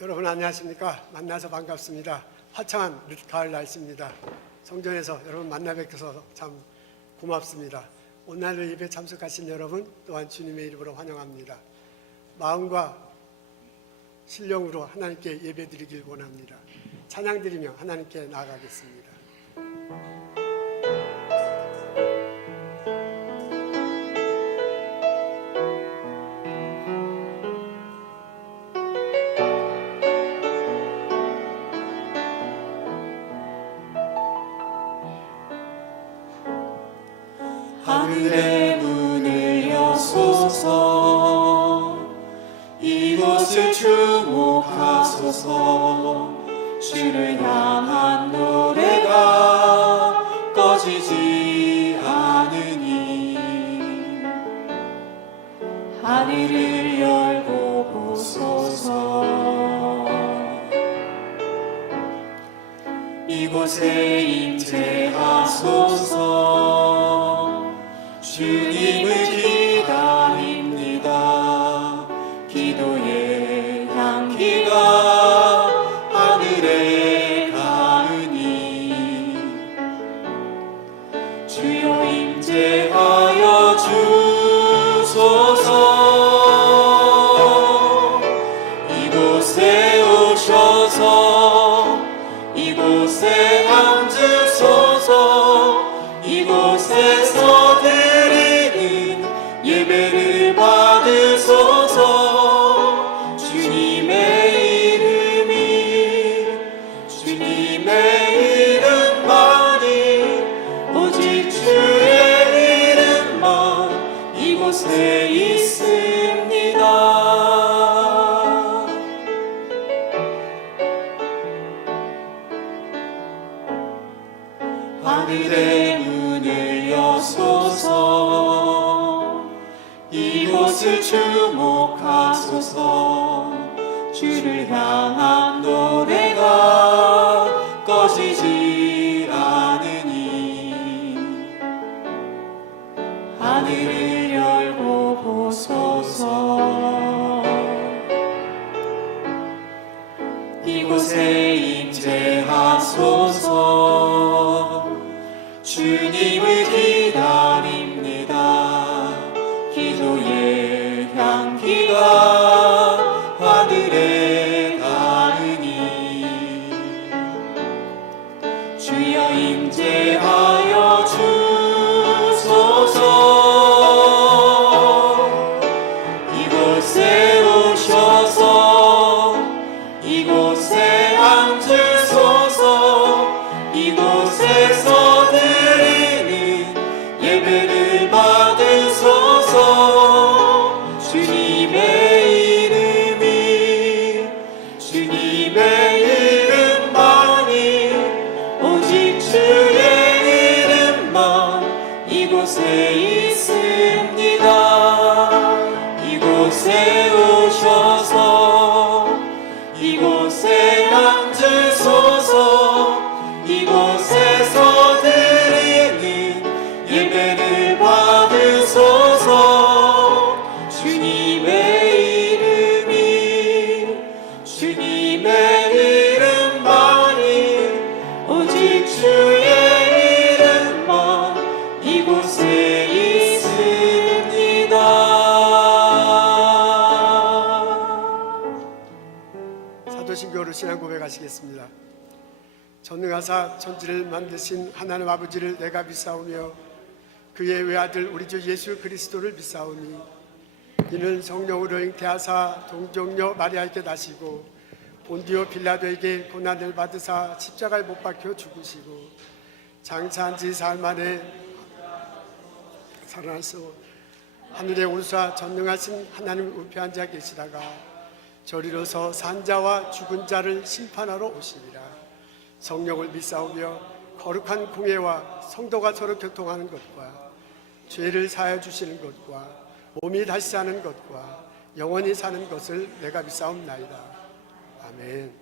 여러분 안녕하십니까? 만나서 반갑습니다. 화창한 늦가을 날씨입니다. 성전에서 여러분 만나 뵙어서 참 고맙습니다. 오늘 예배 참석하신 여러분 또한 주님의 이름으로 환영합니다. 마음과 신령으로 하나님께 예배드리길 원합니다. 찬양드리며 하나님께 나아가겠습니다. 하늘의 문을 여소서, 이곳을 주목하소서. 주를 향한 노래가 꺼지지 않으니 하늘을 열고 보소서. 이곳에 임재하소서. 주님을 기다립니다. 기도의 향기가 하늘에 닿으니 주여 임재하여 주소서. 이곳에 오셔서 이곳에 앉으소서. 이곳에서 예배를 받으소서. 주님의 이름만이 오직 주의 이름만 이곳에 있습니다. 하늘의 문을 여소서. 이곳을 주목하소서. 주를 향한 노래가 꺼지지 않으니 하늘을 열고 보소서. 이곳에 임재하소서. 주님을 기다립니다. 기도의 향기가 하늘에 닿으니 주여 임재하여 주소서. 이곳에 오셔서 이곳에 앉으소서. 이곳에서 드리는 예배를 받으소서. 주님의 이름만이 오직 주의 이름만 이곳에 있습니다. 이곳에 오셔서 이곳에 앉으소서. 이곳에서 드리는 예배를 받으소서. 주님의 이름만이 오직 주의 이름만 이곳에 있습니다. 사도신경으로 신앙 고백하시겠습니다. 전능하사 천지를 만드신 하나님 아버지를 내가 믿사오며 그의 외아들 우리 주 예수 그리스도를 믿사오니 이는 성령으로 잉태하사 동정녀 마리아에게 나시고 본디오 빌라도에게 고난을 받으사 십자가에 못 박혀 죽으시고 장사한 지 사흘 만에 살아나서 하늘에 오르사 전능하신 하나님 우편에 앉아 계시다가 저리로서 산자와 죽은 자를 심판하러 오시리라. 성령을 믿사오며 거룩한 공예와 성도가 서로 교통하는 것과 죄를 사하여 주시는 것과 몸이 다시 사는 것과 영원히 사는 것을 내가 믿사옵나이다. 아멘.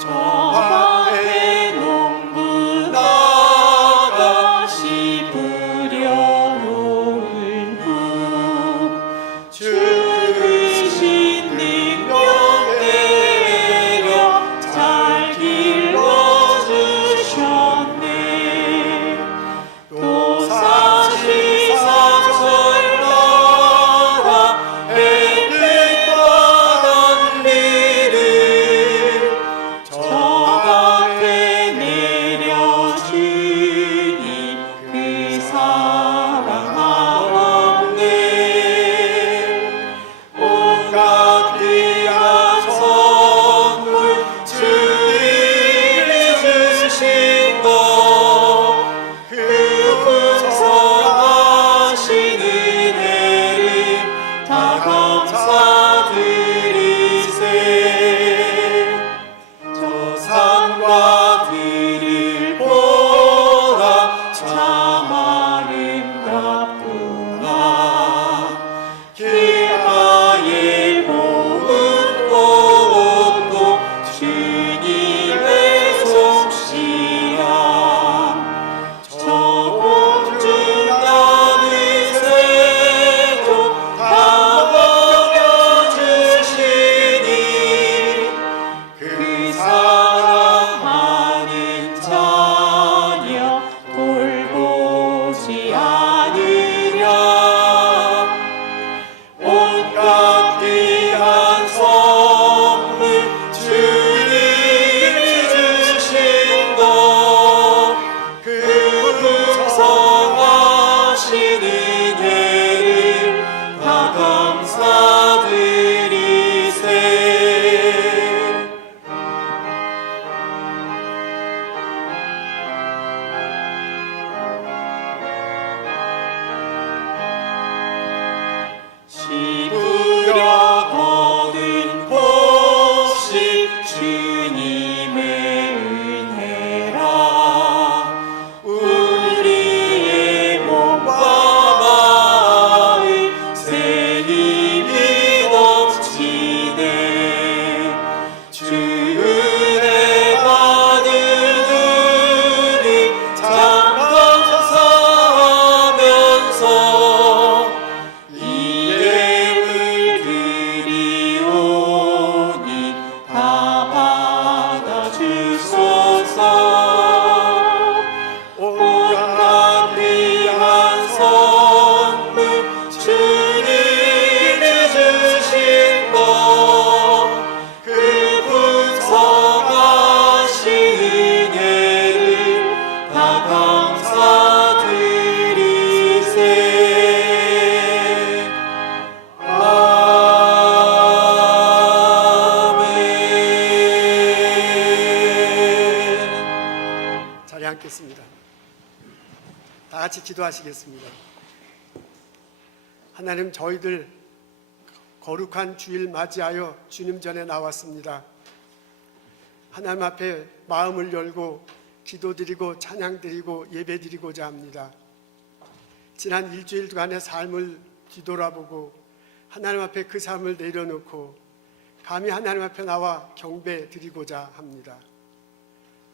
저 같이 기도하시겠습니다. 하나님, 저희들 거룩한 주일 맞이하여 주님 전에 나왔습니다. 하나님 앞에 마음을 열고 기도드리고 찬양드리고 예배드리고자 합니다. 지난 일주일간의 삶을 뒤돌아보고 하나님 앞에 그 삶을 내려놓고 감히 하나님 앞에 나와 경배드리고자 합니다.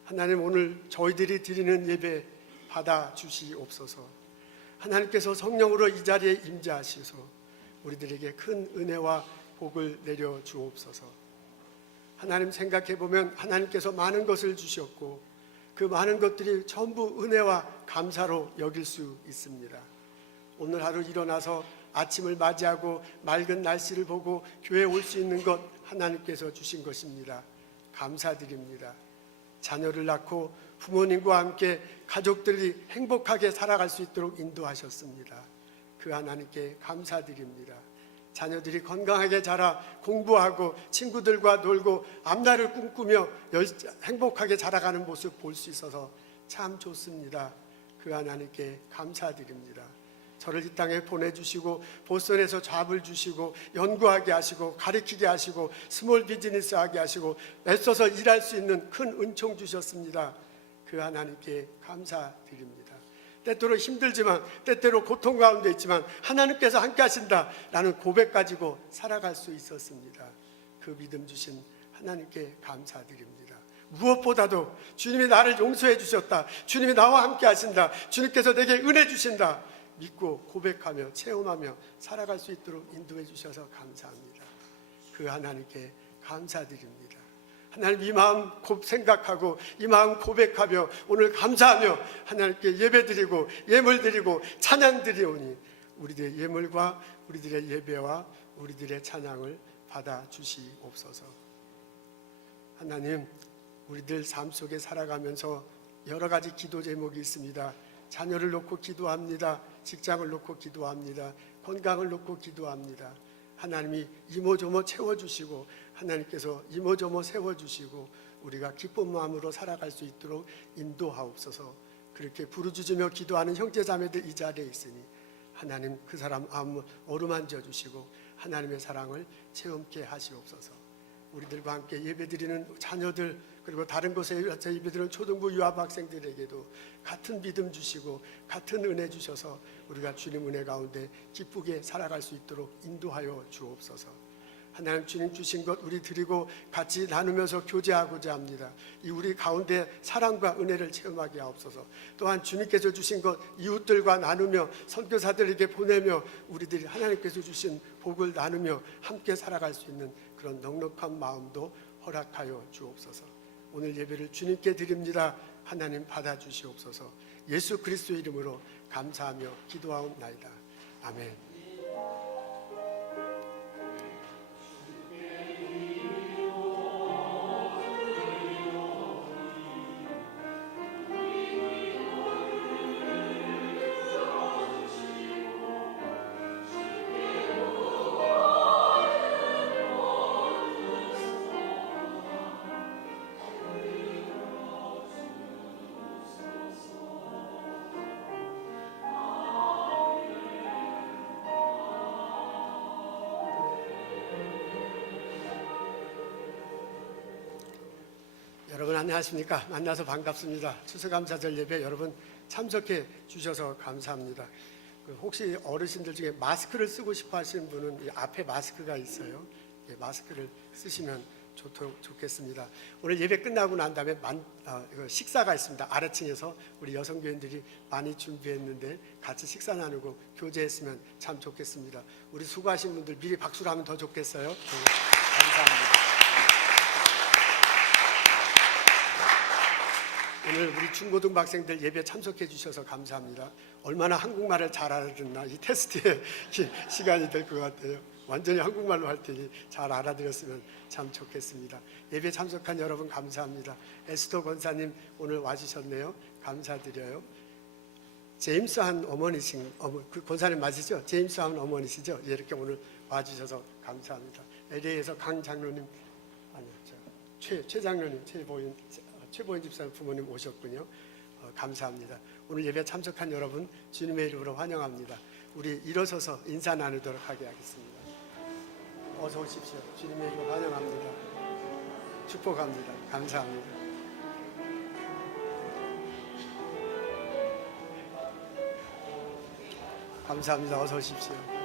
하나님, 오늘 저희들이 드리는 예배 받아주시옵소서. 하나님께서 성령으로 이 자리에 임재하시소 우리들에게 큰 은혜와 복을 내려주옵소서. 하나님, 생각해보면 하나님께서 많은 것을 주셨고 그 많은 것들이 전부 은혜와 감사로 여길 수 있습니다. 오늘 하루 일어나서 아침을 맞이하고 맑은 날씨를 보고 교회에 올 수 있는 것 하나님께서 주신 것입니다. 감사드립니다. 자녀를 낳고 부모님과 함께 가족들이 행복하게 살아갈 수 있도록 인도하셨습니다. 그 하나님께 감사드립니다. 자녀들이 건강하게 자라 공부하고 친구들과 놀고 앞날을 꿈꾸며 행복하게 자라가는 모습 볼 수 있어서 참 좋습니다. 그 하나님께 감사드립니다. 저를 이 땅에 보내주시고 보스턴에서 잡을 주시고 연구하게 하시고 가르치게 하시고 스몰 비즈니스 하게 하시고 애써서 일할 수 있는 큰 은총 주셨습니다. 그 하나님께 감사드립니다. 때때로 힘들지만 때때로 고통 가운데 있지만 하나님께서 함께 하신다라는 고백 가지고 살아갈 수 있었습니다. 그 믿음 주신 하나님께 감사드립니다. 무엇보다도 주님이 나를 용서해 주셨다, 주님이 나와 함께 하신다, 주님께서 내게 은혜 주신다 믿고 고백하며 체험하며 살아갈 수 있도록 인도해 주셔서 감사합니다. 그 하나님께 감사드립니다. 하나님, 이 마음 생각하고 이 마음 고백하며 오늘 감사하며 하나님께 예배드리고 예물드리고 찬양드리오니 우리들의 예물과 우리들의 예배와 우리들의 찬양을 받아주시옵소서. 하나님, 우리들 삶 속에 살아가면서 여러 가지 기도 제목이 있습니다. 자녀를 놓고 기도합니다. 직장을 놓고 기도합니다. 건강을 놓고 기도합니다. 하나님이 이모저모 채워주시고 하나님께서 이모저모 세워주시고 우리가 기쁜 마음으로 살아갈 수 있도록 인도하옵소서. 그렇게 부르짖으며 기도하는 형제자매들 이 자리에 있으니 하나님, 그 사람 마음을 어루만져 주시고 하나님의 사랑을 체험케 하시옵소서. 우리들과 함께 예배드리는 자녀들 그리고 다른 곳에 예배드리는 초등부 유아학생들에게도 같은 믿음 주시고 같은 은혜 주셔서 우리가 주님 은혜 가운데 기쁘게 살아갈 수 있도록 인도하여 주옵소서. 하나님, 주님 주신 것 우리 드리고 같이 나누면서 교제하고자 합니다. 이 우리 가운데 사랑과 은혜를 체험하게 하옵소서. 또한 주님께서 주신 것 이웃들과 나누며 선교사들에게 보내며 우리들이 하나님께서 주신 복을 나누며 함께 살아갈 수 있는 그런 넉넉한 마음도 허락하여 주옵소서. 오늘 예배를 주님께 드립니다. 하나님, 받아주시옵소서. 예수 그리스도의 이름으로 감사하며 기도하옵나이다. 아멘. 여러분 안녕하십니까? 만나서 반갑습니다. 추수감사절 예배 여러분 참석해 주셔서 감사합니다. 혹시 어르신들 중에 마스크를 쓰고 싶어 하시는 분은 이 앞에 마스크가 있어요. 마스크를 쓰시면 좋겠습니다. 오늘 예배 끝나고 난 다음에 식사가 있습니다. 아래층에서 우리 여성교인들이 많이 준비했는데 같이 식사 나누고 교제했으면 참 좋겠습니다. 우리 수고하신 분들 미리 박수를 하면 더 좋겠어요. 감사합니다. 오늘 우리 중고등부 학생들 예배 참석해 주셔서 감사합니다. 얼마나 한국말을 잘 알아듣나 이 테스트의 시간이 될 것 같아요. 완전히 한국말로 할 테니 잘 알아들었으면 참 좋겠습니다. 예배 참석한 여러분 감사합니다. 에스더 권사님 오늘 와주셨네요. 감사드려요. 제임스 한 어머니신 그 권사님 맞으시죠? 제임스 한 어머니시죠? 이렇게 오늘 와주셔서 감사합니다. LA에서 강 장로님 아니요 최 장로님 최보인 집사님 부모님 오셨군요. 감사합니다. 오늘 예배 참석한 여러분 주님의 이름으로 환영합니다. 우리 일어서서 인사 나누도록 하겠습니다. 어서 오십시오. 주님의 이름으로 환영합니다. 축복합니다. 감사합니다. 감사합니다. 어서 오십시오.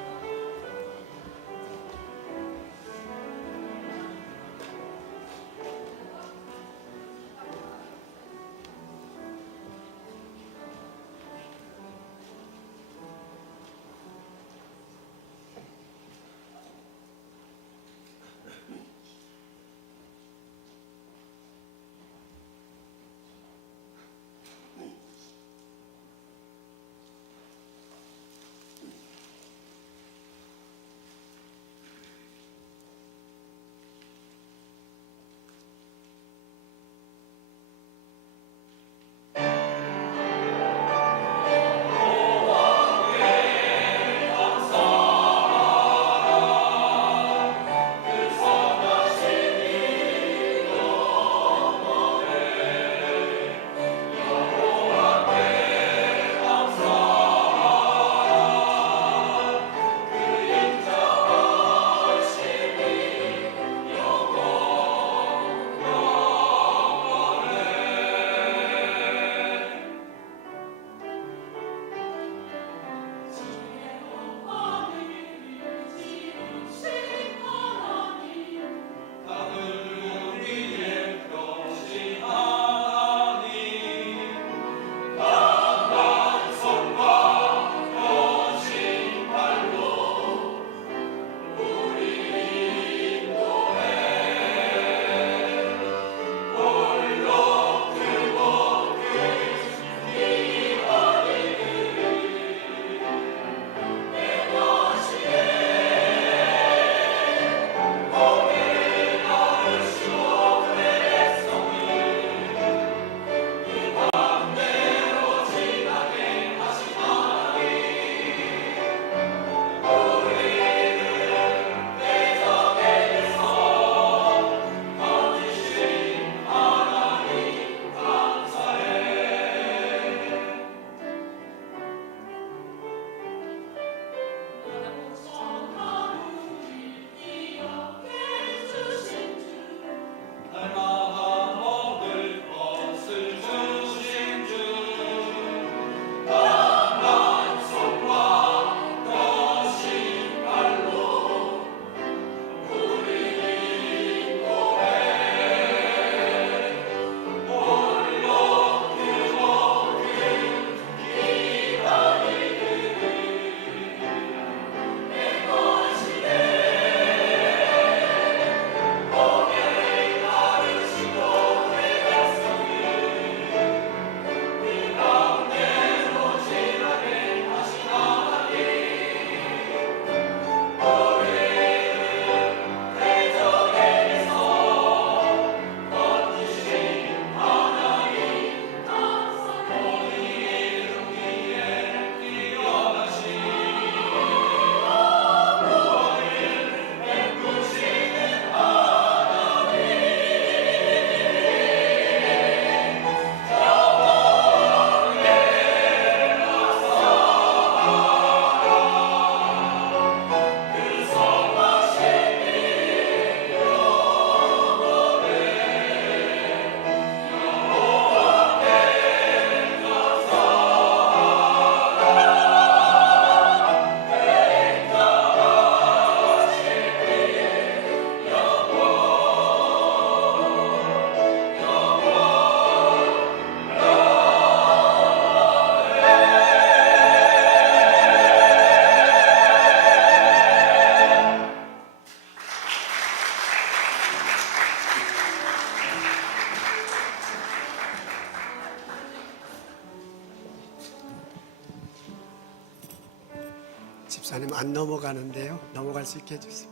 집사님 안 넘어가는데요. 넘어갈 수 있게 해주세요.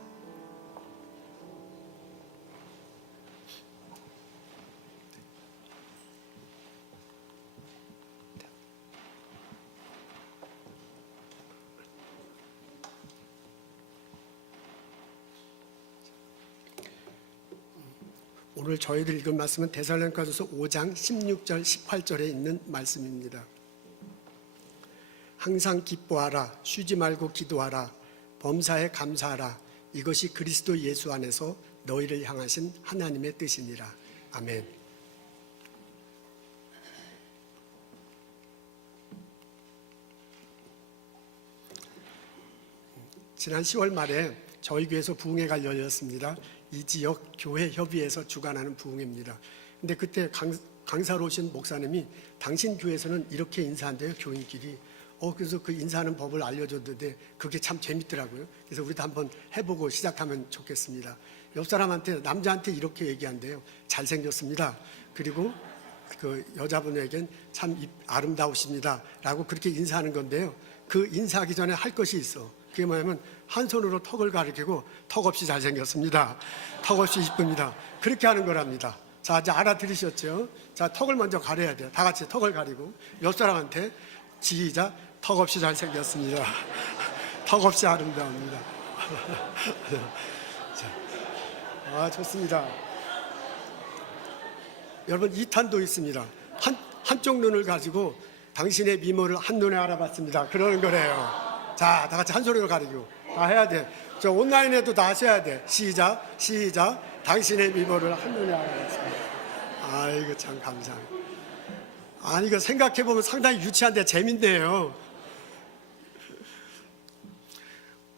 오늘 저희들 읽은 말씀은 데살로니가전서 5장 16절 18절에 있는 말씀입니다. 항상 기뻐하라, 쉬지 말고 기도하라, 범사에 감사하라. 이것이 그리스도 예수 안에서 너희를 향하신 하나님의 뜻이니라. 아멘. 지난 10월 말에 저희 교회에서 부흥회가 열렸습니다. 이 지역 교회 협의회에서 주관하는 부흥회입니다. 근데 그때 강사로 오신 목사님이 당신 교회에서는 이렇게 인사한대요, 교인끼리. 그래서 그 인사하는 법을 알려줬는데 그게 참 재밌더라고요. 그래서 우리도 한번 해보고 시작하면 좋겠습니다. 옆 사람한테, 남자한테 이렇게 얘기한대요. 잘생겼습니다. 그리고 그 여자분에겐 참 아름다우십니다. 라고 그렇게 인사하는 건데요. 그 인사하기 전에 할 것이 있어. 그게 뭐냐면 한 손으로 턱을 가리키고 턱 없이 잘생겼습니다. 턱 없이 이쁩니다. 그렇게 하는 거랍니다. 자, 이제 알아들으셨죠? 자, 턱을 먼저 가려야 돼요. 다 같이 턱을 가리고 옆 사람한테 시작. 턱 없이 잘생겼습니다. 턱 없이 아름다웁니다. 좋습니다. 여러분, 2탄도 있습니다. 한쪽 눈을 가지고 당신의 미모를 한눈에 알아봤습니다. 그러는 거래요. 자, 다 같이 한 소리로 가리고 다 해야 돼. 저 온라인에도 다 하셔야 돼. 시작. 당신의 미모를 한눈에 알아봤습니다. 아이고, 참 감사합니다. 아니, 이거 생각해보면 상당히 유치한데 재밌네요.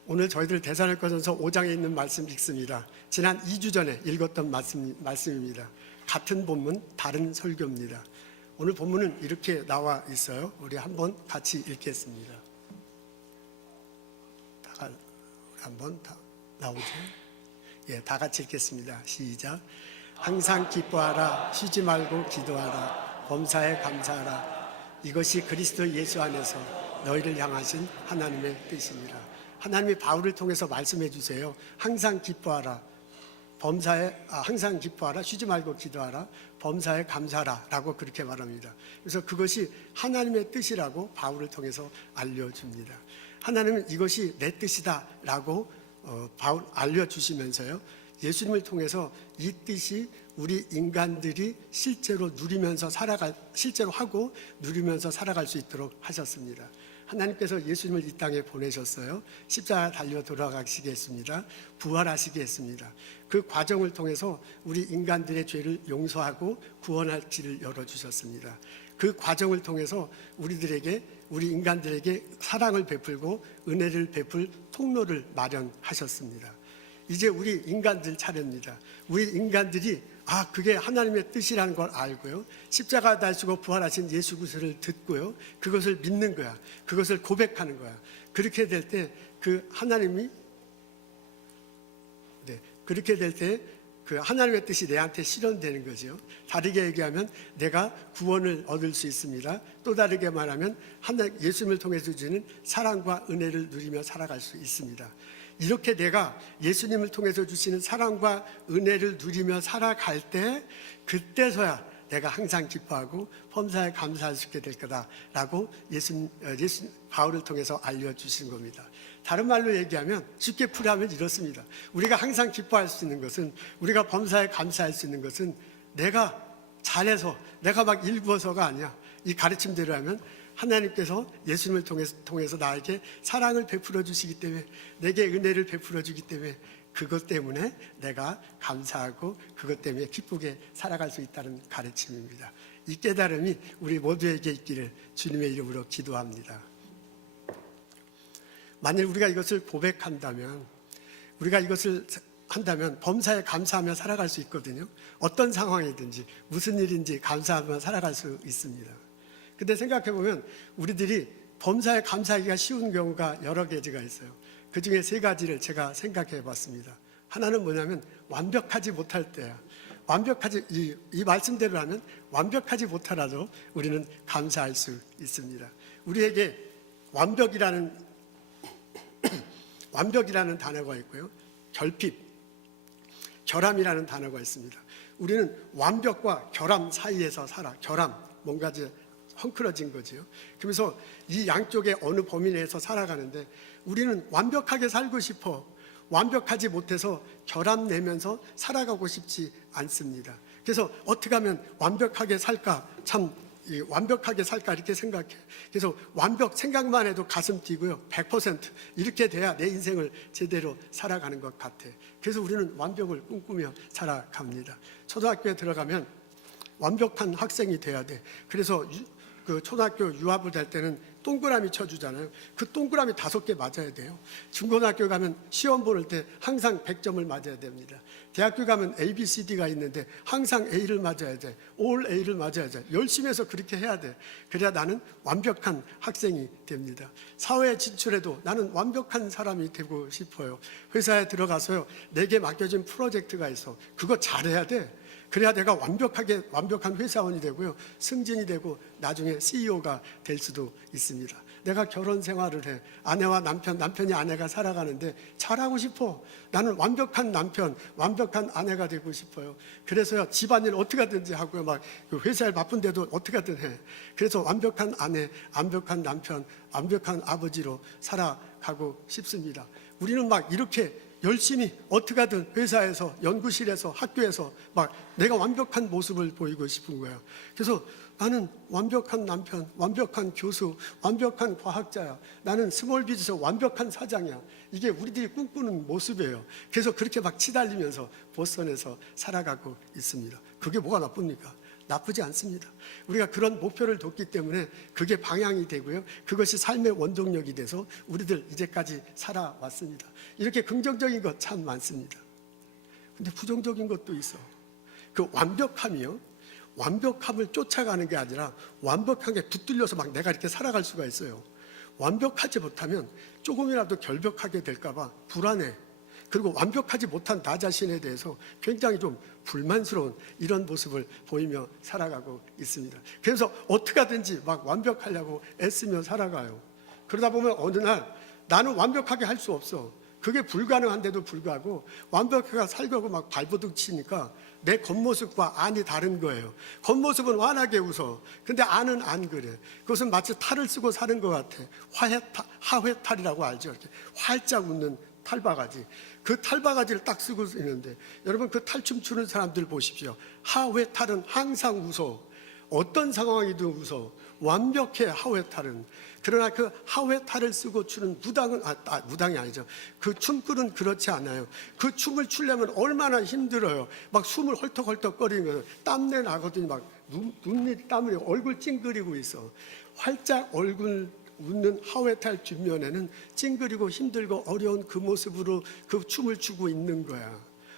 오늘 저희들 데살로니가전서 5장에 있는 말씀 읽습니다. 지난 2주 전에 읽었던 말씀입니다. 같은 본문, 다른 설교입니다. 오늘 본문은 이렇게 나와 있어요. 우리 한번 같이 읽겠습니다. 한번 나오죠? 예, 다 같이 읽겠습니다. 시작. 항상 기뻐하라, 쉬지 말고 기도하라, 범사에 감사하라. 이것이 그리스도 예수 안에서 너희를 향하신 하나님의 뜻이니라. 하나님이 바울을 통해서 말씀해 주세요. 항상 기뻐하라, 항상 기뻐하라, 쉬지 말고 기도하라, 범사에 감사하라 라고 그렇게 말합니다. 그래서 그것이 하나님의 뜻이라고 바울을 통해서 알려줍니다. 하나님은 이것이 내 뜻이다 라고 바울 알려주시면서요, 예수님을 통해서 이 뜻이 우리 인간들이 실제로 하고 누리면서 살아갈 수 있도록 하셨습니다. 하나님께서 예수님을 이 땅에 보내셨어요. 십자가 달려 돌아가시게 했습니다. 부활하시게 했습니다. 그 과정을 통해서 우리 인간들의 죄를 용서하고 구원할 길을 열어주셨습니다. 그 과정을 통해서 우리 인간들에게 사랑을 베풀고 은혜를 베풀 통로를 마련하셨습니다. 이제 우리 인간들 차례입니다. 우리 인간들이 그게 하나님의 뜻이라는 걸 알고요, 십자가 달시고 부활하신 예수 그리스도를 듣고요, 그것을 믿는 거야. 그것을 고백하는 거야. 그렇게 될 때 그 하나님의 뜻이 내한테 실현되는 거죠. 다르게 얘기하면 내가 구원을 얻을 수 있습니다. 또 다르게 말하면 예수님을 통해서 주는 사랑과 은혜를 누리며 살아갈 수 있습니다. 이렇게 내가 예수님을 통해서 주시는 사랑과 은혜를 누리며 살아갈 때, 그때서야 내가 항상 기뻐하고 범사에 감사할 수 있게 될 거다라고 바울을 통해서 알려주신 겁니다. 다른 말로 얘기하면, 쉽게 풀이하면 이렇습니다. 우리가 항상 기뻐할 수 있는 것은, 우리가 범사에 감사할 수 있는 것은 내가 잘해서, 내가 막 일부어서가 아니야. 이 가르침대로 하면 하나님께서 예수님을 통해서 나에게 사랑을 베풀어 주시기 때문에, 내게 은혜를 베풀어 주기 때문에, 그것 때문에 내가 감사하고 그것 때문에 기쁘게 살아갈 수 있다는 가르침입니다. 이 깨달음이 우리 모두에게 있기를 주님의 이름으로 기도합니다. 만일 우리가 이것을 고백한다면, 우리가 이것을 한다면 범사에 감사하며 살아갈 수 있거든요. 어떤 상황이든지 무슨 일인지 감사하며 살아갈 수 있습니다. 근데 생각해보면 우리들이 범사에 감사하기가 쉬운 경우가 여러 가지가 있어요. 그 중에 3가지를 제가 생각해 봤습니다. 하나는 뭐냐면 완벽하지 못할 때야. 이 말씀대로 하면 완벽하지 못하라도 우리는 감사할 수 있습니다. 우리에게 완벽이라는 단어가 있고요, 결핍, 결함이라는 단어가 있습니다. 우리는 완벽과 결함 사이에서 살아. 결함, 뭔가 이제 헝클어진 거지요. 그러면서 이 양쪽의 어느 범위 내에서 살아가는데, 우리는 완벽하게 살고 싶어. 완벽하지 못해서 결함 내면서 살아가고 싶지 않습니다. 그래서 어떻게 하면 완벽하게 살까, 완벽하게 살까 이렇게 생각해. 그래서 완벽 생각만 해도 가슴 뛰고요. 100% 이렇게 돼야 내 인생을 제대로 살아가는 것 같아. 그래서 우리는 완벽을 꿈꾸며 살아갑니다. 초등학교에 들어가면 완벽한 학생이 돼야 돼. 그래서 그 초등학교 유압을 될 때는 동그라미 쳐주잖아요. 그 동그라미 5개 맞아야 돼요. 중고등학교 가면 시험 보는 때 항상 100점을 맞아야 됩니다. 대학교 가면 A, B, C, D가 있는데 항상 A를 맞아야 돼. All A를 맞아야 돼. 열심히 해서 그렇게 해야 돼. 그래야 나는 완벽한 학생이 됩니다. 사회에 진출해도 나는 완벽한 사람이 되고 싶어요. 회사에 들어가서요, 내게 맡겨진 프로젝트가 있어. 그거 잘해야 돼. 그래야 내가 완벽한 회사원이 되고요, 승진이 되고 나중에 CEO가 될 수도 있습니다. 내가 결혼 생활을 해. 아내와 남편이 아내가 살아가는데 잘하고 싶어. 나는 완벽한 남편, 완벽한 아내가 되고 싶어요. 그래서요, 집안일 어떻게 하든지 하고요, 막 회사에 바쁜데도 어떻게 하든 해. 그래서 완벽한 아내, 완벽한 남편, 완벽한 아버지로 살아가고 싶습니다. 우리는 막 이렇게 열심히 어떻게 하든 회사에서, 연구실에서, 학교에서 막 내가 완벽한 모습을 보이고 싶은 거예요. 그래서 나는 완벽한 남편, 완벽한 교수, 완벽한 과학자야. 나는 스몰 비즈니스 완벽한 사장이야. 이게 우리들이 꿈꾸는 모습이에요. 그래서 그렇게 막 치달리면서 보스턴에서 살아가고 있습니다. 그게 뭐가 나쁩니까? 나쁘지 않습니다. 우리가 그런 목표를 뒀기 때문에 그게 방향이 되고요, 그것이 삶의 원동력이 돼서 우리들 이제까지 살아왔습니다. 이렇게 긍정적인 것 참 많습니다. 근데 부정적인 것도 있어. 그 완벽함이요, 완벽함을 쫓아가는 게 아니라 완벽하게 붙들려서 막 내가 이렇게 살아갈 수가 있어요. 완벽하지 못하면 조금이라도 결벽하게 될까봐 불안해. 그리고 완벽하지 못한 나 자신에 대해서 굉장히 좀 불만스러운 이런 모습을 보이며 살아가고 있습니다. 그래서 어떻게 하든지 막 완벽하려고 애쓰며 살아가요. 그러다 보면 어느 날 나는 완벽하게 할 수 없어. 그게 불가능한데도 불구하고 완벽하게 살려고 막 발버둥 치니까 내 겉모습과 안이 다른 거예요. 겉모습은 환하게 웃어. 근데 안은 안 그래. 그것은 마치 탈을 쓰고 사는 것 같아. 하회탈이라고 알죠? 이렇게 활짝 웃는 탈바가지. 그 탈바가지를 딱 쓰고 있는데, 여러분 그 탈춤 추는 사람들 보십시오. 하회탈은 항상 웃어. 어떤 상황이든 웃어. 완벽해, 하회탈은. 그러나 그 하회탈을 쓰고 추는 무당이 아니죠. 그 춤꾼은 그렇지 않아요. 그 춤을 추려면 얼마나 힘들어요. 막 숨을 헐떡헐떡 거리는 거예요. 땀내 나거든요. 막 눈이 땀을, 얼굴 찡그리고 있어. 활짝 얼굴 웃는 하회탈 뒷면에는 찡그리고 힘들고 어려운 그 모습으로 그 춤을 추고 있는 거야.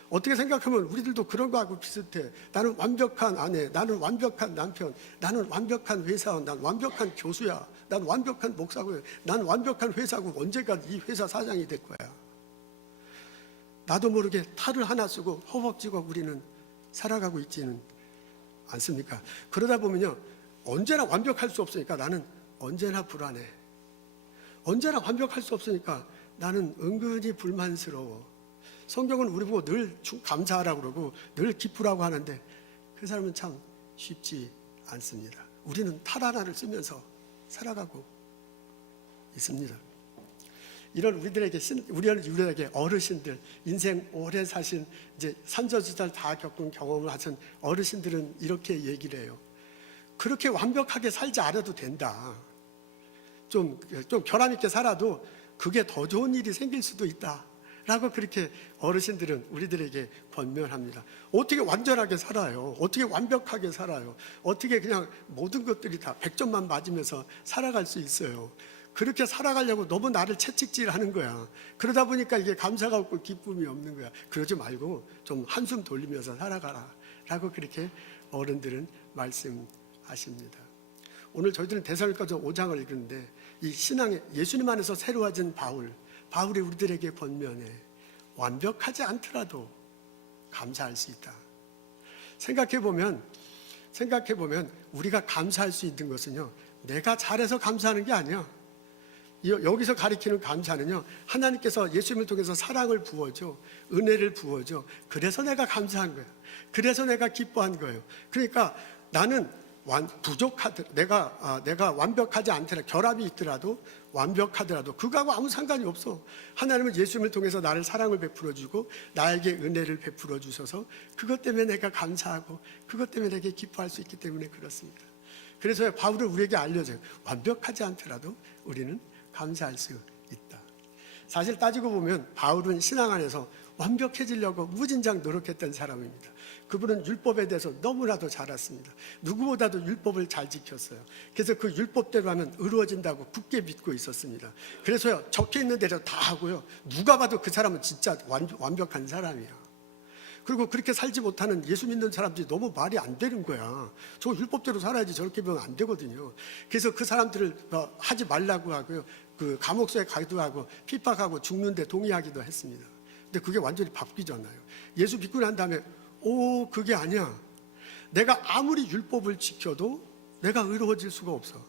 어떻게 생각하면 우리들도 그런 거하고 비슷해. 나는 완벽한 아내, 나는 완벽한 남편, 나는 완벽한 회사원, 난 완벽한 교수야, 난 완벽한 목사고요, 난 완벽한 회사고 언젠가 이 회사 사장이 될 거야. 나도 모르게 탈을 하나 쓰고 허벅지고 우리는 살아가고 있지는 않습니까? 그러다 보면요, 언제나 완벽할 수 없으니까 나는 언제나 불안해. 언제나 완벽할 수 없으니까 나는 은근히 불만스러워. 성경은 우리 보고 늘 감사하라고 그러고 늘 기쁘라고 하는데 그 사람은 참 쉽지 않습니다. 우리는 탈 하나를 쓰면서 살아가고 있습니다. 이런 우리에게 어르신들, 인생 오래 사신 이제 산저수달 다 겪은 경험을 하신 어르신들은 이렇게 얘기를 해요. 그렇게 완벽하게 살지 않아도 된다. 좀 결함 있게 살아도 그게 더 좋은 일이 생길 수도 있다. 라고 그렇게 어르신들은 우리들에게 권면합니다. 어떻게 완전하게 살아요? 어떻게 완벽하게 살아요? 어떻게 그냥 모든 것들이 다 100점만 맞으면서 살아갈 수 있어요? 그렇게 살아가려고 너무 나를 채찍질하는 거야. 그러다 보니까 이게 감사가 없고 기쁨이 없는 거야. 그러지 말고 좀 한숨 돌리면서 살아가라. 라고 그렇게 어른들은 말씀하십니다. 오늘 저희들은 데살로니가서 5장을 읽는데 이 신앙의 예수님 안에서 새로워진 바울이 우리들에게 권면해. 완벽하지 않더라도 감사할 수 있다. 생각해보면 우리가 감사할 수 있는 것은요, 내가 잘해서 감사하는 게 아니야. 여기서 가리키는 감사는요, 하나님께서 예수님을 통해서 사랑을 부어줘, 은혜를 부어줘. 그래서 내가 감사한 거야. 그래서 내가 기뻐한 거예요. 그러니까 나는 내가 완벽하지 않더라도 결함이 있더라도 완벽하더라도 그거하고 아무 상관이 없어. 하나님은 예수님을 통해서 나를 사랑을 베풀어 주고 나에게 은혜를 베풀어 주셔서 그것 때문에 내가 감사하고 그것 때문에 내게 기뻐할 수 있기 때문에 그렇습니다. 그래서 바울은 우리에게 알려줘요. 완벽하지 않더라도 우리는 감사할 수 있다. 사실 따지고 보면 바울은 신앙 안에서 완벽해지려고 무진장 노력했던 사람입니다. 그분은 율법에 대해서 너무나도 잘 알았습니다. 누구보다도 율법을 잘 지켰어요. 그래서 그 율법대로 하면 의로워진다고 굳게 믿고 있었습니다. 그래서요, 적혀 있는 대로 다 하고요, 누가 봐도 그 사람은 진짜 완벽한 사람이야. 그리고 그렇게 살지 못하는 예수 믿는 사람들이 너무 말이 안 되는 거야. 저 율법대로 살아야지 저렇게 보면 안 되거든요. 그래서 그 사람들을 하지 말라고 하고요, 그 감옥소에 가기도 하고 핍박하고 죽는데 동의하기도 했습니다. 근데 그게 완전히 바뀌잖아요. 예수 믿고 난 다음에 그게 아니야. 내가 아무리 율법을 지켜도 내가 의로워질 수가 없어.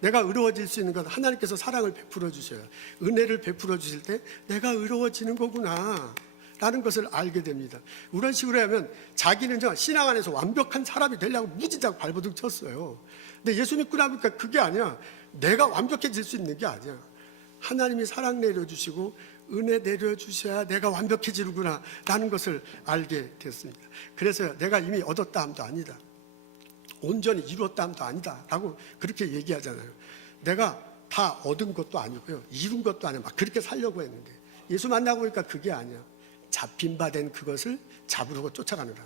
내가 의로워질 수 있는 건 하나님께서 사랑을 베풀어 주셔요. 은혜를 베풀어 주실 때 내가 의로워지는 거구나 라는 것을 알게 됩니다. 이런 식으로 하면 자기는 신앙 안에서 완벽한 사람이 되려고 무지장 발버둥 쳤어요. 근데 예수 믿고 나니까 그게 아니야. 내가 완벽해질 수 있는 게 아니야. 하나님이 사랑 내려주시고 은혜 내려주셔야 내가 완벽해지는구나 라는 것을 알게 됐습니다. 그래서 내가 이미 얻었다 함도 아니다, 온전히 이루었다 함도 아니다 라고 그렇게 얘기하잖아요. 내가 다 얻은 것도 아니고요, 이룬 것도 아니고 막 그렇게 살려고 했는데 예수 만나고 보니까 그게 아니야. 잡힌 바 된 그것을 잡으려고 쫓아가느라.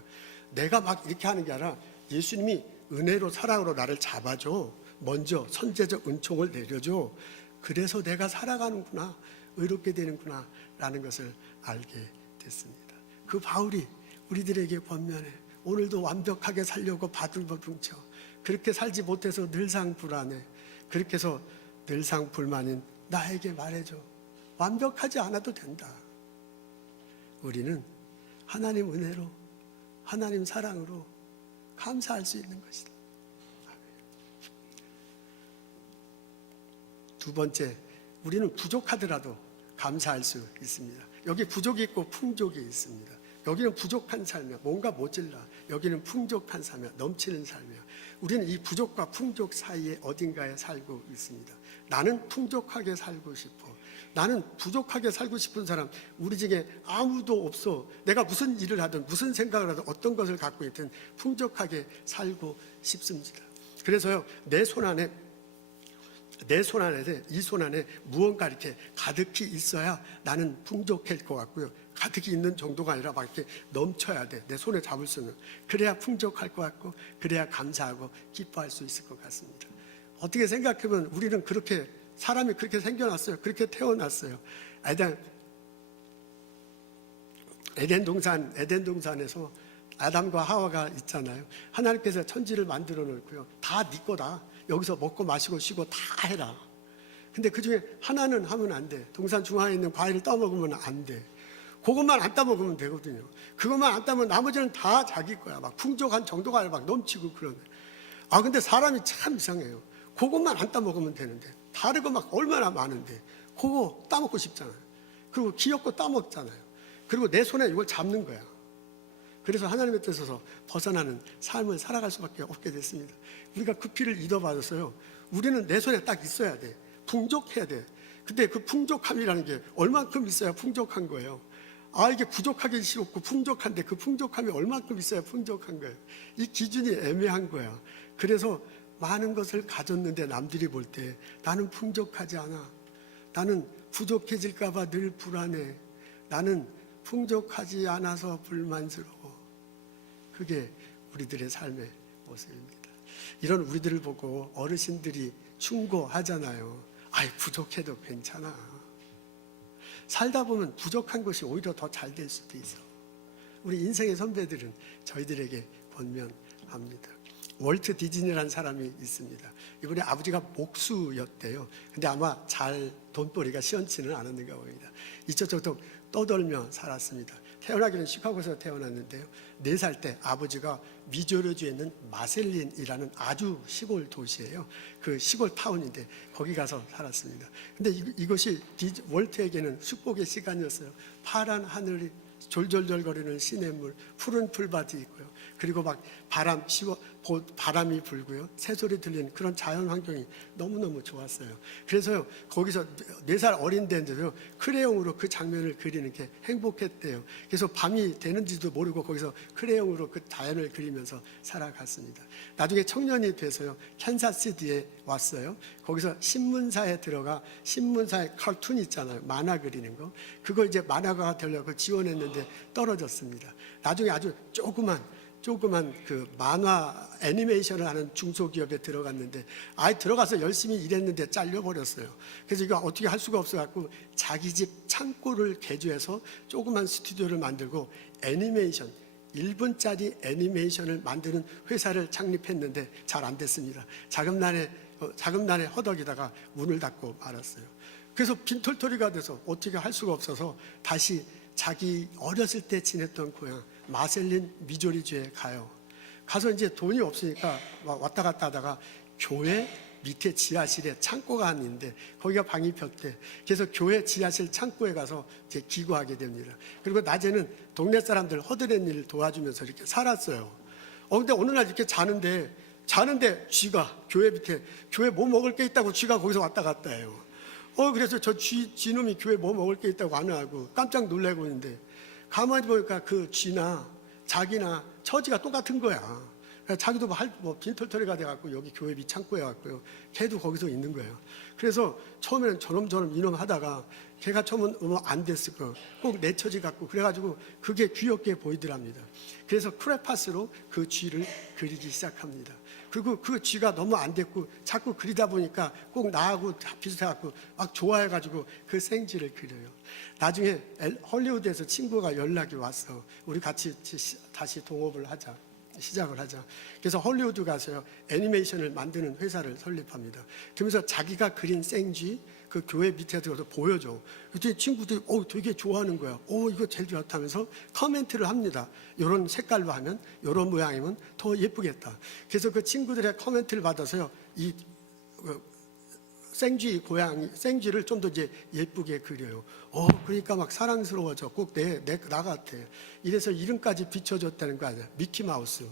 내가 막 이렇게 하는 게 아니라 예수님이 은혜로 사랑으로 나를 잡아줘. 먼저 선제적 은총을 내려줘. 그래서 내가 살아가는구나, 의롭게 되는구나 라는 것을 알게 됐습니다. 그 바울이 우리들에게 권면해. 오늘도 완벽하게 살려고 바들바들 쳐. 그렇게 살지 못해서 늘상 불안해. 그렇게 해서 늘상 불만인 나에게 말해줘. 완벽하지 않아도 된다. 우리는 하나님 은혜로, 하나님 사랑으로 감사할 수 있는 것이다. 두 번째, 우리는 부족하더라도 감사할 수 있습니다. 여기 부족이 있고 풍족이 있습니다. 여기는 부족한 삶이야, 뭔가 모질라. 여기는 풍족한 삶이야, 넘치는 삶이야. 우리는 이 부족과 풍족 사이에 어딘가에 살고 있습니다. 나는 풍족하게 살고 싶어. 나는 부족하게 살고 싶은 사람 우리 중에 아무도 없어. 내가 무슨 일을 하든 무슨 생각을 하든 어떤 것을 갖고 있든 풍족하게 살고 싶습니다. 그래서요, 내 손 안에 이 손 안에 무언가 이렇게 가득히 있어야 나는 풍족할 것 같고요, 가득히 있는 정도가 아니라 막 이렇게 넘쳐야 돼. 내 손에 잡을 수는. 그래야 풍족할 것 같고, 그래야 감사하고 기뻐할 수 있을 것 같습니다. 어떻게 생각하면 우리는 그렇게, 사람이 그렇게 생겨났어요. 그렇게 태어났어요. 에덴 동산에서 아담과 하와가 있잖아요. 하나님께서 천지를 만들어 놓고요, 다 네 거다. 여기서 먹고 마시고 쉬고 다 해라. 근데 그 중에 하나는 하면 안 돼. 동산 중앙에 있는 과일을 따먹으면 안 돼. 그것만 안 따먹으면 되거든요. 그것만 안 따면 나머지는 다 자기 거야. 막 풍족한 정도가 아니라 막 넘치고 그러네. 근데 사람이 참 이상해요. 그것만 안 따먹으면 되는데 다른 거 막 얼마나 많은데 그거 따먹고 싶잖아요. 그리고 귀엽고 따먹잖아요. 그리고 내 손에 이걸 잡는 거야. 그래서 하나님의 뜻에서 벗어나는 삶을 살아갈 수밖에 없게 됐습니다. 우리가 그 피를 잊어받았어요. 우리는 내 손에 딱 있어야 돼. 풍족해야 돼. 근데 그 풍족함이라는 게 얼만큼 있어야 풍족한 거예요. 이게 부족하기 싫었고 풍족한데 그 풍족함이 얼만큼 있어야 풍족한 거예요. 이 기준이 애매한 거야. 그래서 많은 것을 가졌는데 남들이 볼 때 나는 풍족하지 않아. 나는 부족해질까 봐 늘 불안해. 나는 풍족하지 않아서 불만스러워. 그게 우리들의 삶의 모습입니다. 이런 우리들을 보고 어르신들이 충고하잖아요. 부족해도 괜찮아. 살다 보면 부족한 것이 오히려 더 잘 될 수도 있어. 우리 인생의 선배들은 저희들에게 권면합니다. 월트 디즈니라는 사람이 있습니다. 이분의 아버지가 목수였대요. 근데 아마 잘 돈벌이가 시원치는 않았는가 봅니다. 이쪽저쪽 떠돌며 살았습니다. 태어나기는 시카고에서 태어났는데요, 4살 때 아버지가 미조르주에 있는 마셀린이라는 아주 시골 도시예요. 그 시골 타운인데 거기 가서 살았습니다. 근데 이것이 월트에게는 축복의 시간이었어요. 파란 하늘이 졸졸졸거리는 시냇물, 푸른 풀밭이 있고요. 그리고 막 바람이 불고요. 새소리 들리는 그런 자연 환경이 너무너무 좋았어요. 그래서요, 거기서 4살 어린 데인데도 크레용으로 그 장면을 그리는 게 행복했대요. 그래서 밤이 되는지도 모르고 거기서 크레용으로 그 자연을 그리면서 살아갔습니다. 나중에 청년이 돼서요, 캔사스시티에 왔어요. 거기서 신문사에 들어가 신문사에 칼툰 있잖아요. 만화 그리는 거. 그거 이제 만화가가 되려고 지원했는데 떨어졌습니다. 나중에 아주 조그만 그 만화 애니메이션을 하는 중소기업에 들어갔는데 들어가서 열심히 일했는데 잘려버렸어요. 그래서 이거 어떻게 할 수가 없어갖고 자기 집 창고를 개조해서 조그만 스튜디오를 만들고 애니메이션 1분짜리 애니메이션을 만드는 회사를 창립했는데 잘 안 됐습니다. 자금난에 허덕이다가 문을 닫고 말았어요. 그래서 빈털터리가 돼서 어떻게 할 수가 없어서 다시 자기 어렸을 때 지냈던 고향 마셀린 미조리주에 가서 이제 돈이 없으니까 왔다 갔다 하다가 교회 밑에 지하실에 창고가 하나 있는데 거기가 방이 폈대. 그래서 교회 지하실 창고에 가서 이제 기고하게 됩니다. 그리고 낮에는 동네 사람들 허드렛 일을 도와주면서 이렇게 살았어요. 근데 어느 날 이렇게 자는데 쥐가 교회 밑에 교회 뭐 먹을 게 있다고 쥐가 거기서 왔다 갔다 해요. 그래서 저 쥐놈이 교회 뭐 먹을 게 있다고 안 하고 깜짝 놀라고 있는데 가만히 보니까 그 쥐나 자기나 처지가 똑같은 거야. 자기도 빈털터리가 돼갖고 여기 교회 밑 창고에 왔고요. 걔도 거기서 있는 거예요. 그래서 처음에는 저놈 이놈 하다가 걔가 처음은 안 됐을 거. 꼭 내 처지 같고 그래가지고 그게 귀엽게 보이더랍니다. 그래서 크레파스로 그 쥐를 그리기 시작합니다. 그리고 그 쥐가 너무 안 됐고 자꾸 그리다 보니까 꼭 나하고 비슷해갖고 막 좋아해가지고 그 생쥐를 그려요. 나중에 헐리우드에서 친구가 연락이 왔어. 우리 같이 다시 동업을 하자. 시작을 하자. 그래서 헐리우드 가서요, 애니메이션을 만드는 회사를 설립합니다. 그러면서 자기가 그린 생쥐 그 교회 밑에 들어서 보여줘. 그때 친구들이 되게 좋아하는 거야. 이거 제일 좋다면서 코멘트를 합니다. 이런 색깔로 하면, 이런 모양이면 더 예쁘겠다. 그래서 그 친구들의 코멘트를 받아서요, 이 생쥐를 좀 더 이제 예쁘게 그려요. 그러니까 막 사랑스러워져. 꼭 나 같아. 이래서 이름까지 비춰줬다는 거 아니야. 미키마우스.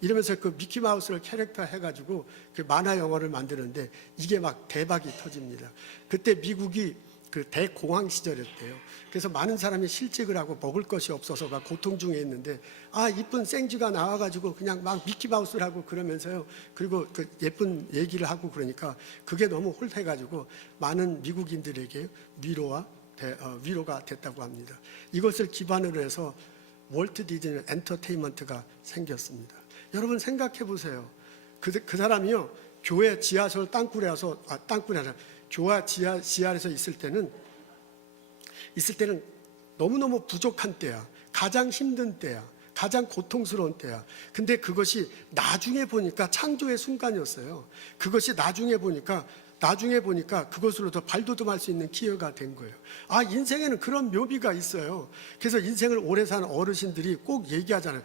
이러면서 그 미키마우스를 캐릭터 해가지고 그 만화 영화를 만드는데 이게 막 대박이 터집니다. 그때 미국이 그 대공황 시절이었대요. 그래서 많은 사람이 실직을 하고 먹을 것이 없어서 막 고통 중에 있는데 이쁜 생쥐가 나와가지고 그냥 막 미키마우스를 하고 그러면서요. 그리고 그 예쁜 얘기를 하고 그러니까 그게 너무 홀해가지고 많은 미국인들에게 위로가 됐다고 합니다. 이것을 기반으로 해서 월트 디즈니 엔터테인먼트가 생겼습니다. 여러분 생각해 보세요. 그 사람이요. 교회 지하철 땅굴에 와서 교회 지하에서 있을 때는 너무너무 부족한 때야. 가장 힘든 때야. 가장 고통스러운 때야. 근데 그것이 나중에 보니까 창조의 순간이었어요. 그것이 나중에 보니까 그것으로 더 발돋움할 수 있는 기회가 된 거예요. 인생에는 그런 묘미가 있어요. 그래서 인생을 오래 사는 어르신들이 꼭 얘기하잖아요.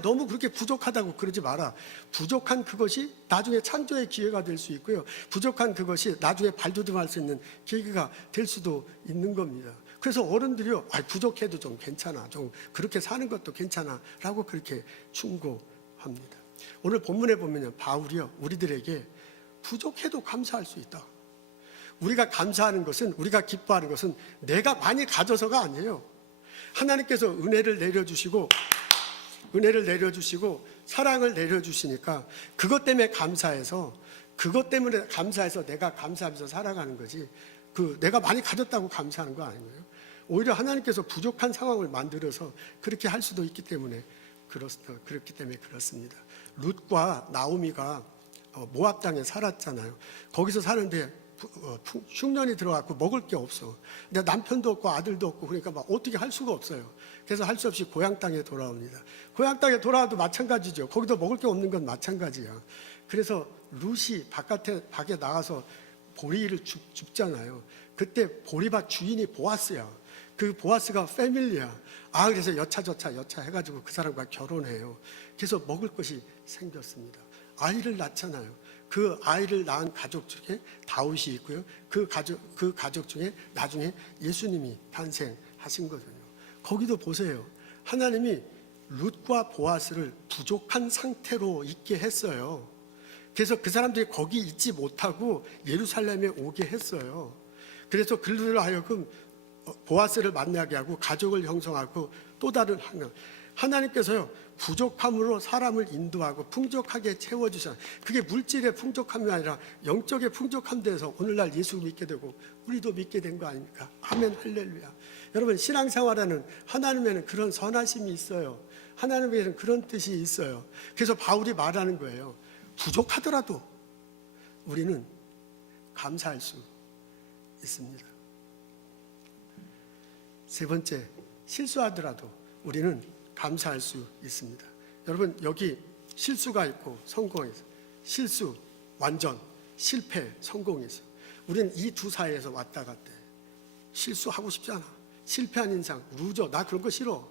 너무 그렇게 부족하다고 그러지 마라. 부족한 그것이 나중에 창조의 기회가 될 수 있고요. 부족한 그것이 나중에 발돋움할 수 있는 계기가 될 수도 있는 겁니다. 그래서 어른들이요, 부족해도 좀 괜찮아. 좀 그렇게 사는 것도 괜찮아. 라고 그렇게 충고합니다. 오늘 본문에 보면요, 바울이요, 우리들에게 부족해도 감사할 수 있다. 우리가 감사하는 것은, 우리가 기뻐하는 것은 내가 많이 가져서가 아니에요. 하나님께서 은혜를 내려주시고 사랑을 내려주시니까 그것 때문에 감사해서 내가 감사하면서 살아가는 거지. 내가 많이 가졌다고 감사하는 거 아니에요. 오히려 하나님께서 부족한 상황을 만들어서 그렇게 할 수도 있기 때문에 그렇습니다. 룻과 나오미가 모압 땅에 살았잖아요. 거기서 사는데 흉년이 들어갔고 먹을 게 없어. 근데 남편도 없고 아들도 없고 그러니까 막 어떻게 할 수가 없어요. 그래서 할 수 없이 고향 땅에 돌아옵니다. 고향 땅에 돌아와도 마찬가지죠. 거기도 먹을 게 없는 건 마찬가지야. 그래서 룻이 밖에 나가서 보리를 줍잖아요. 그때 보리밭 주인이 보아스야. 그 보아스가 패밀리야. 그래서 여차 해가지고 그 사람과 결혼해요. 그래서 먹을 것이 생겼습니다. 아이를 낳잖아요. 그 아이를 낳은 가족 중에 다윗이 있고요. 그 가족 중에 나중에 예수님이 탄생하신 거거든요. 거기도 보세요. 하나님이 룻과 보아스를 부족한 상태로 있게 했어요. 그래서 그 사람들이 거기 있지 못하고 예루살렘에 오게 했어요. 그래서 그들로 하여금 보아스를 만나게 하고 가족을 형성하고 또 다른 하나님께서요 부족함으로 사람을 인도하고 풍족하게 채워주셔. 그게 물질의 풍족함이 아니라 영적의 풍족함 돼서 오늘날 예수 믿게 되고 우리도 믿게 된 거 아닙니까? 아멘 할렐루야. 여러분 신앙생활에는 하나님에는 그런 선하심이 있어요. 하나님에게는 그런 뜻이 있어요. 그래서 바울이 말하는 거예요. 부족하더라도 우리는 감사할 수 있습니다. 세 번째, 실수하더라도 우리는 감사할 수 있습니다. 여러분 여기 실수가 있고 성공이 있어요. 실수, 완전, 실패, 성공이 있어요. 우리는 이 두 사이에서 왔다 갔다 해요. 실수하고 싶지 않아. 실패한 인상, 루저, 나 그런 거 싫어.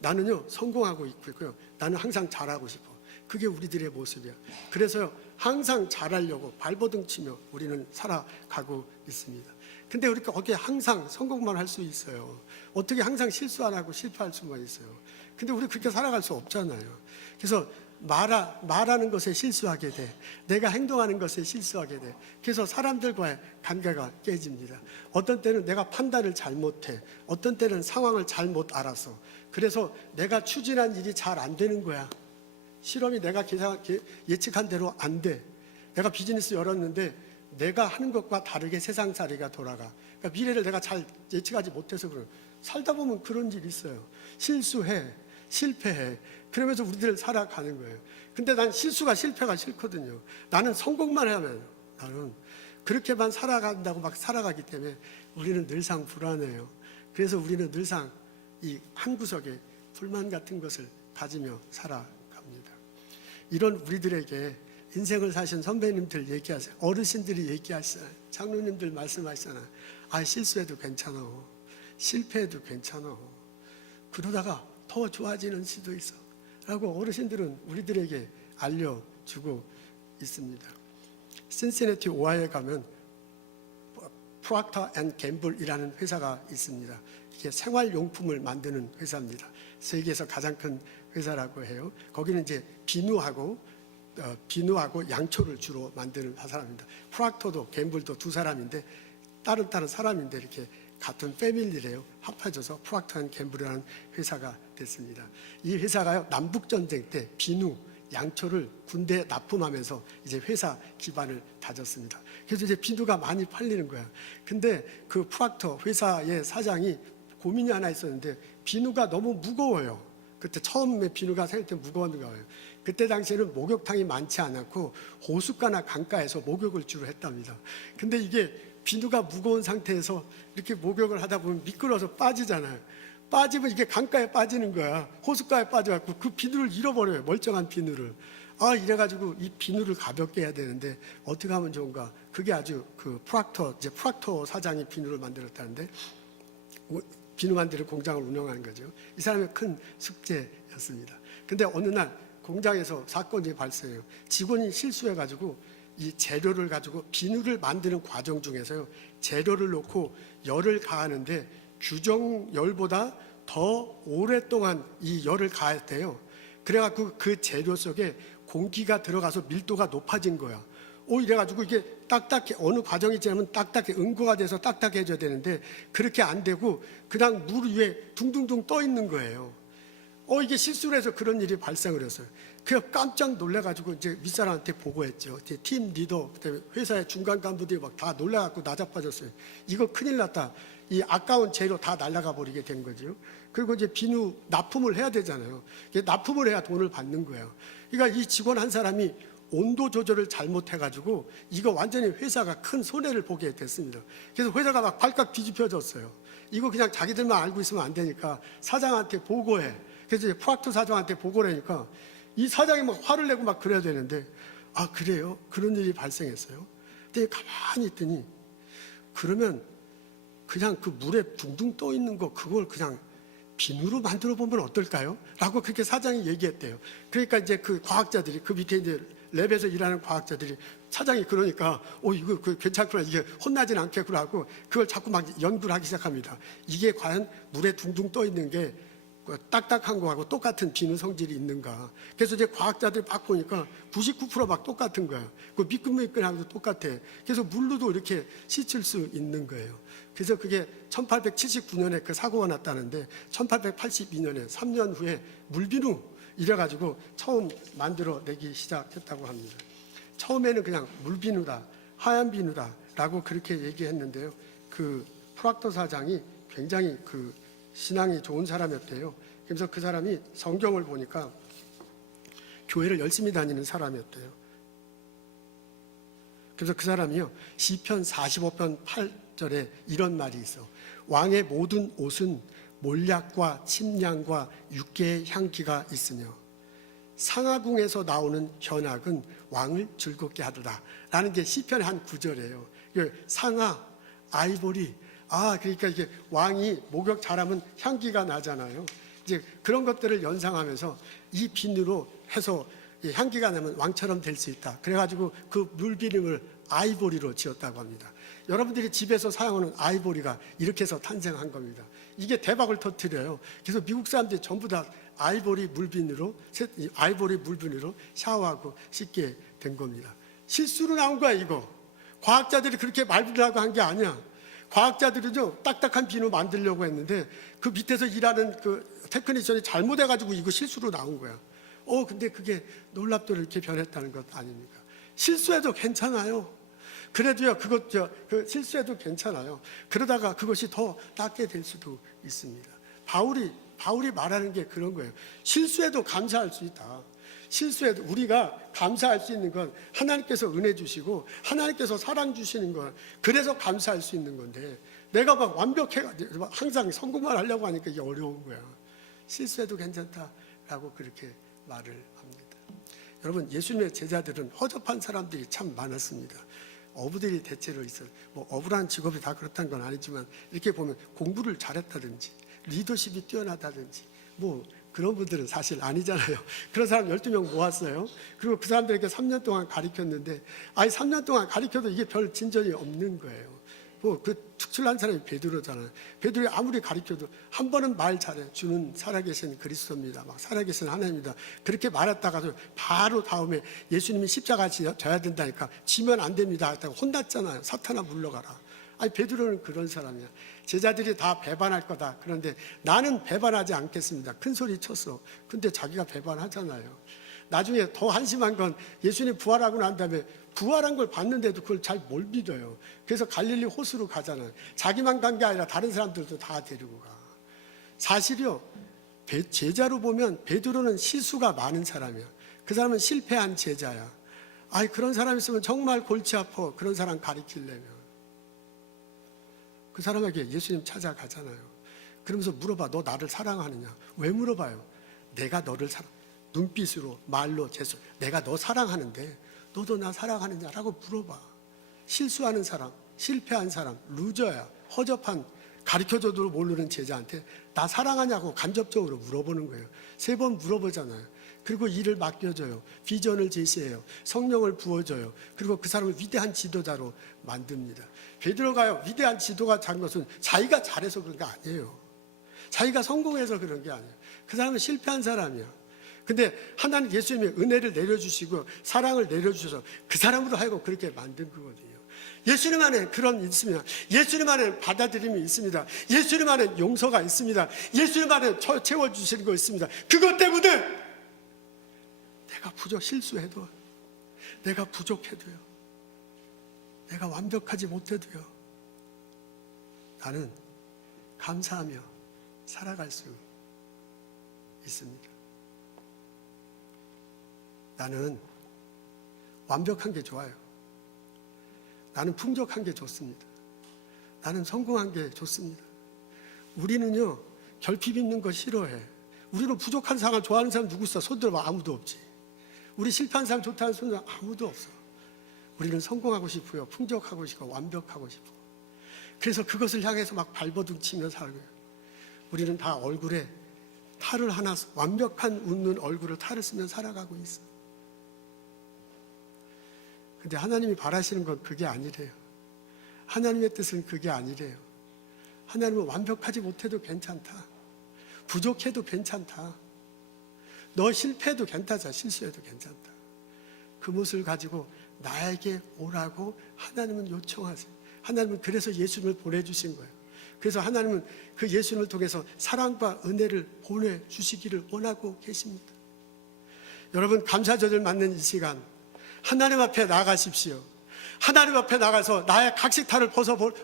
나는요 성공하고 있고요. 나는 항상 잘하고 싶어. 그게 우리들의 모습이야. 그래서요 항상 잘하려고 발버둥 치며 우리는 살아가고 있습니다. 근데 우리가 어떻게 항상 성공만 할 수 있어요? 어떻게 항상 실수 안 하고 실패할 수만 있어요? 근데 우리 그렇게 살아갈 수 없잖아요. 그래서 말하는 것에 실수하게 돼. 내가 행동하는 것에 실수하게 돼. 그래서 사람들과의 관계가 깨집니다. 어떤 때는 내가 판단을 잘못해. 어떤 때는 상황을 잘못 알아서. 그래서 내가 추진한 일이 잘 안 되는 거야. 실험이 내가 예측한 대로 안 돼. 내가 비즈니스 열었는데 내가 하는 것과 다르게 세상살이가 돌아가. 그러니까 미래를 내가 잘 예측하지 못해서 그래요. 살다 보면 그런 일이 있어요. 실수해, 실패해. 그러면서 우리들 살아가는 거예요. 근데 난 실수가 실패가 싫거든요. 나는 성공만 하면 나는 그렇게만 살아간다고 막 살아가기 때문에 우리는 늘상 불안해요. 그래서 우리는 늘상 이 한 구석에 불만 같은 것을 가지며 살아갑니다. 이런 우리들에게 인생을 사신 선배님들 얘기하세요. 어르신들이 얘기하시잖아요. 장로님들 말씀하시잖아요. 아, 실수해도 괜찮아. 실패해도 괜찮아. 그러다가 더 좋아지는 수도 있어. 라고 어르신들은 우리들에게 알려주고 있습니다. 신시내티 오하이오에 가면 프락터 앤 갬블이라는 회사가 있습니다. 이게 생활용품을 만드는 회사입니다. 세계에서 가장 큰 회사라고 해요. 거기는 이제 비누하고 양초를 주로 만드는 사람입니다. 프락터도 갬블도 두 사람인데 다른 사람인데 이렇게 같은 패밀리래요. 합해져서 프락터 앤 갬블이라는 회사가 됐습니다. 이 회사가요 남북전쟁 때 비누, 양초를 군대에 납품하면서 이제 회사 기반을 다졌습니다. 그래서 이제 비누가 많이 팔리는 거야. 근데 그 프락터 회사의 사장이 고민이 하나 있었는데 비누가 너무 무거워요. 그때 처음에 비누가 살 때 무거운 거예요. 그때 당시에는 목욕탕이 많지 않았고 호숫가나 강가에서 목욕을 주로 했답니다. 근데 이게 비누가 무거운 상태에서 이렇게 목욕을 하다 보면 미끄러워서 빠지잖아요. 빠지면 이게 강가에 빠지는 거야. 호숫가에 빠져갖고 그 비누를 잃어버려요. 멀쩡한 비누를. 아, 이래가지고 이 비누를 가볍게 해야 되는데 어떻게 하면 좋은가? 그게 아주 그 프락터 사장이 비누를 만들었다는데 비누 만드는 공장을 운영하는 거죠. 이 사람의 큰 숙제였습니다. 근데 어느 날 공장에서 사건이 발생해요. 직원이 실수해가지고 이 재료를 가지고 비누를 만드는 과정 중에서요. 재료를 넣고 열을 가하는데 규정 열보다 더 오랫동안 이 열을 가했대요. 그래갖고 그 재료 속에 공기가 들어가서 밀도가 높아진 거야. 이래가지고 이게 딱딱해, 어느 과정이 지나면 딱딱해, 응고가 돼서 딱딱해져야 되는데 그렇게 안 되고 그냥 물 위에 둥둥둥 떠 있는 거예요. 이게 실수를 해서 그런 일이 발생을 했어요. 그래서 깜짝 놀래가지고 이제 윗사람한테 보고했죠. 팀 리더, 그다음에 회사의 중간 간부들이 막 다 놀라갖고 나자빠졌어요. 이거 큰일 났다. 이 아까운 재료 다 날아가 버리게 된 거죠. 그리고 이제 비누 납품을 해야 되잖아요. 납품을 해야 돈을 받는 거예요. 그러니까 이 직원 한 사람이 온도 조절을 잘못해가지고 이거 완전히 회사가 큰 손해를 보게 됐습니다. 그래서 회사가 막 발칵 뒤집혀졌어요. 이거 그냥 자기들만 알고 있으면 안 되니까 사장한테 보고해. 그래서 이제 프락터 사장한테 보고를 하니까 이 사장이 막 화를 내고 막 그래야 되는데 아, 그래요? 그런 일이 발생했어요? 근데 가만히 있더니 그러면 그냥 그 물에 둥둥 떠 있는 거 그걸 그냥 비누로 만들어 보면 어떨까요? 라고 그렇게 사장이 얘기했대요. 그러니까 이제 그 과학자들이 그 밑에 이제 랩에서 일하는 과학자들이 사장이 그러니까 이거 괜찮구나, 이게 혼나진 않겠구나 하고 그걸 자꾸 막 연구를 하기 시작합니다. 이게 과연 물에 둥둥 떠 있는 게 딱딱한 거하고 똑같은 비누 성질이 있는가. 그래서 이제 과학자들이 막 보니까 99% 막 똑같은 거예요. 그 미끈미끈하고도 똑같아. 그래서 물로도 이렇게 씻을 수 있는 거예요. 그래서 그게 1879년에 그 사고가 났다는데 1882년에 3년 후에 물비누 이래가지고 처음 만들어내기 시작했다고 합니다. 처음에는 그냥 물비누다, 하얀 비누다 라고 그렇게 얘기했는데요. 그 프락터 사장이 굉장히 그 신앙이 좋은 사람이었대요. 그래서 그 사람이 성경을 보니까 교회를 열심히 다니는 사람이었대요. 그래서 그 사람이요, 시편 45편 8절에 이런 말이 있어. 왕의 모든 옷은 몰약과 침량과 육개의 향기가 있으며 상하궁에서 나오는 현악은 왕을 즐겁게 하더라 라는 게 시편의 한 구절이에요. 상하, 아이보리, 그러니까 이게 왕이 목욕 잘하면 향기가 나잖아요. 이제 그런 것들을 연상하면서 이 비누로 해서 향기가 나면 왕처럼 될 수 있다. 그래가지고 그 물비름을 아이보리로 지었다고 합니다. 여러분들이 집에서 사용하는 아이보리가 이렇게 해서 탄생한 겁니다. 이게 대박을 터뜨려요. 그래서 미국 사람들이 전부 다 아이보리 물비누로 샤워하고 씻게 된 겁니다. 실수로 나온 거야 이거. 과학자들이 그렇게 말들라고 한 게 아니야. 과학자들은요, 딱딱한 비누 만들려고 했는데 그 밑에서 일하는 그 테크니션이 잘못해가지고 이거 실수로 나온 거야. 근데 그게 놀랍도록 이렇게 변했다는 것 아닙니까? 실수해도 괜찮아요. 그래도요, 그 실수해도 괜찮아요. 그러다가 그것이 더 낫게 될 수도 있습니다. 바울이 말하는 게 그런 거예요. 실수해도 감사할 수 있다. 실수해도 우리가 감사할 수 있는 건 하나님께서 은혜 주시고 하나님께서 사랑 주시는 건 그래서 감사할 수 있는 건데 내가 막 완벽해가지고 항상 성공만 하려고 하니까 이게 어려운 거야. 실수해도 괜찮다라고 그렇게 말을 합니다. 여러분, 예수님의 제자들은 허접한 사람들이 참 많았습니다. 어부들이 대체로 있어요. 뭐 어부라는 직업이 다 그렇다는 건 아니지만 이렇게 보면 공부를 잘했다든지 리더십이 뛰어나다든지 뭐 그런 분들은 사실 아니잖아요. 그런 사람 12명 모았어요. 그리고 그 사람들에게 3년 동안 가르쳤는데 3년 동안 가르쳐도 이게 별 진전이 없는 거예요. 그 특출난 사람이 베드로잖아요. 베드로이 아무리 가르쳐도 한 번은 말 잘해. 주는 살아계신 그리스도입니다. 막 살아계신 하나님입니다. 그렇게 말했다가도 바로 다음에 예수님이 십자가 져야 된다니까 지면 안 됩니다. 했다가 혼났잖아요. 사탄아 물러가라. 베드로는 그런 사람이야. 제자들이 다 배반할 거다. 그런데 나는 배반하지 않겠습니다. 큰 소리 쳤어. 근데 자기가 배반하잖아요. 나중에 더 한심한 건 예수님 부활하고 난 다음에 부활한 걸 봤는데도 그걸 잘 못 믿어요. 그래서 갈릴리 호수로 가잖아요. 자기만 간 게 아니라 다른 사람들도 다 데리고 가. 사실이요, 제자로 보면 베드로는 실수가 많은 사람이야. 그 사람은 실패한 제자야. 그런 사람 있으면 정말 골치 아파. 그런 사람 가리키려면. 그 사람에게 예수님 찾아가잖아요. 그러면서 물어봐. 너 나를 사랑하느냐? 왜 물어봐요? 내가 너를 눈빛으로, 말로, 제스처. 내가 너 사랑하는데 너도 나 사랑하느냐라고 물어봐. 실수하는 사람, 실패한 사람, 루저야, 허접한, 가르쳐줘도 모르는 제자한테 나 사랑하냐고 간접적으로 물어보는 거예요. 3번 물어보잖아요. 그리고 일을 맡겨줘요. 비전을 제시해요. 성령을 부어줘요. 그리고 그 사람을 위대한 지도자로 만듭니다. 베드로가요, 위대한 지도가 된 것은 자기가 잘해서 그런 게 아니에요. 자기가 성공해서 그런 게 아니에요. 그 사람은 실패한 사람이야. 근데 하나님 예수님이 은혜를 내려주시고 사랑을 내려주셔서 그 사람으로 하여금 그렇게 만든 거거든요. 예수님 안에 그런 있습니다. 예수님 안에 받아들임이 있습니다. 예수님 안에 용서가 있습니다. 예수님 안에 채워주시는 거 있습니다. 그것 때문에 내가 실수해도, 내가 부족해도요, 내가 완벽하지 못해도요, 나는 감사하며 살아갈 수 있습니다. 나는 완벽한 게 좋아요. 나는 풍족한 게 좋습니다. 나는 성공한 게 좋습니다. 우리는요, 결핍 있는 거 싫어해. 우리는 부족한 사람 좋아하는 사람 누구 있어? 손 들어봐. 아무도 없지. 우리 실패한 사람 좋다는 손 들어봐. 아무도 없어. 우리는 성공하고 싶고요, 풍족하고 싶고 완벽하고 싶고. 그래서 그것을 향해서 막 발버둥 치며 살고요. 우리는 다 얼굴에 탈을 하나, 완벽한 웃는 얼굴을 탈을 쓰며 살아가고 있어. 근데 하나님이 바라시는 건 그게 아니래요. 하나님의 뜻은 그게 아니래요. 하나님은 완벽하지 못해도 괜찮다. 부족해도 괜찮다. 너 실패해도 괜찮다. 실수해도 괜찮다. 그 모습을 가지고 나에게 오라고 하나님은 요청하세요. 하나님은 그래서 예수님을 보내주신 거예요. 그래서 하나님은 그 예수님을 통해서 사랑과 은혜를 보내주시기를 원하고 계십니다. 여러분, 감사절을 맞는 이 시간 하나님 앞에 나가십시오. 하나님 앞에 나가서 나의 각식탈을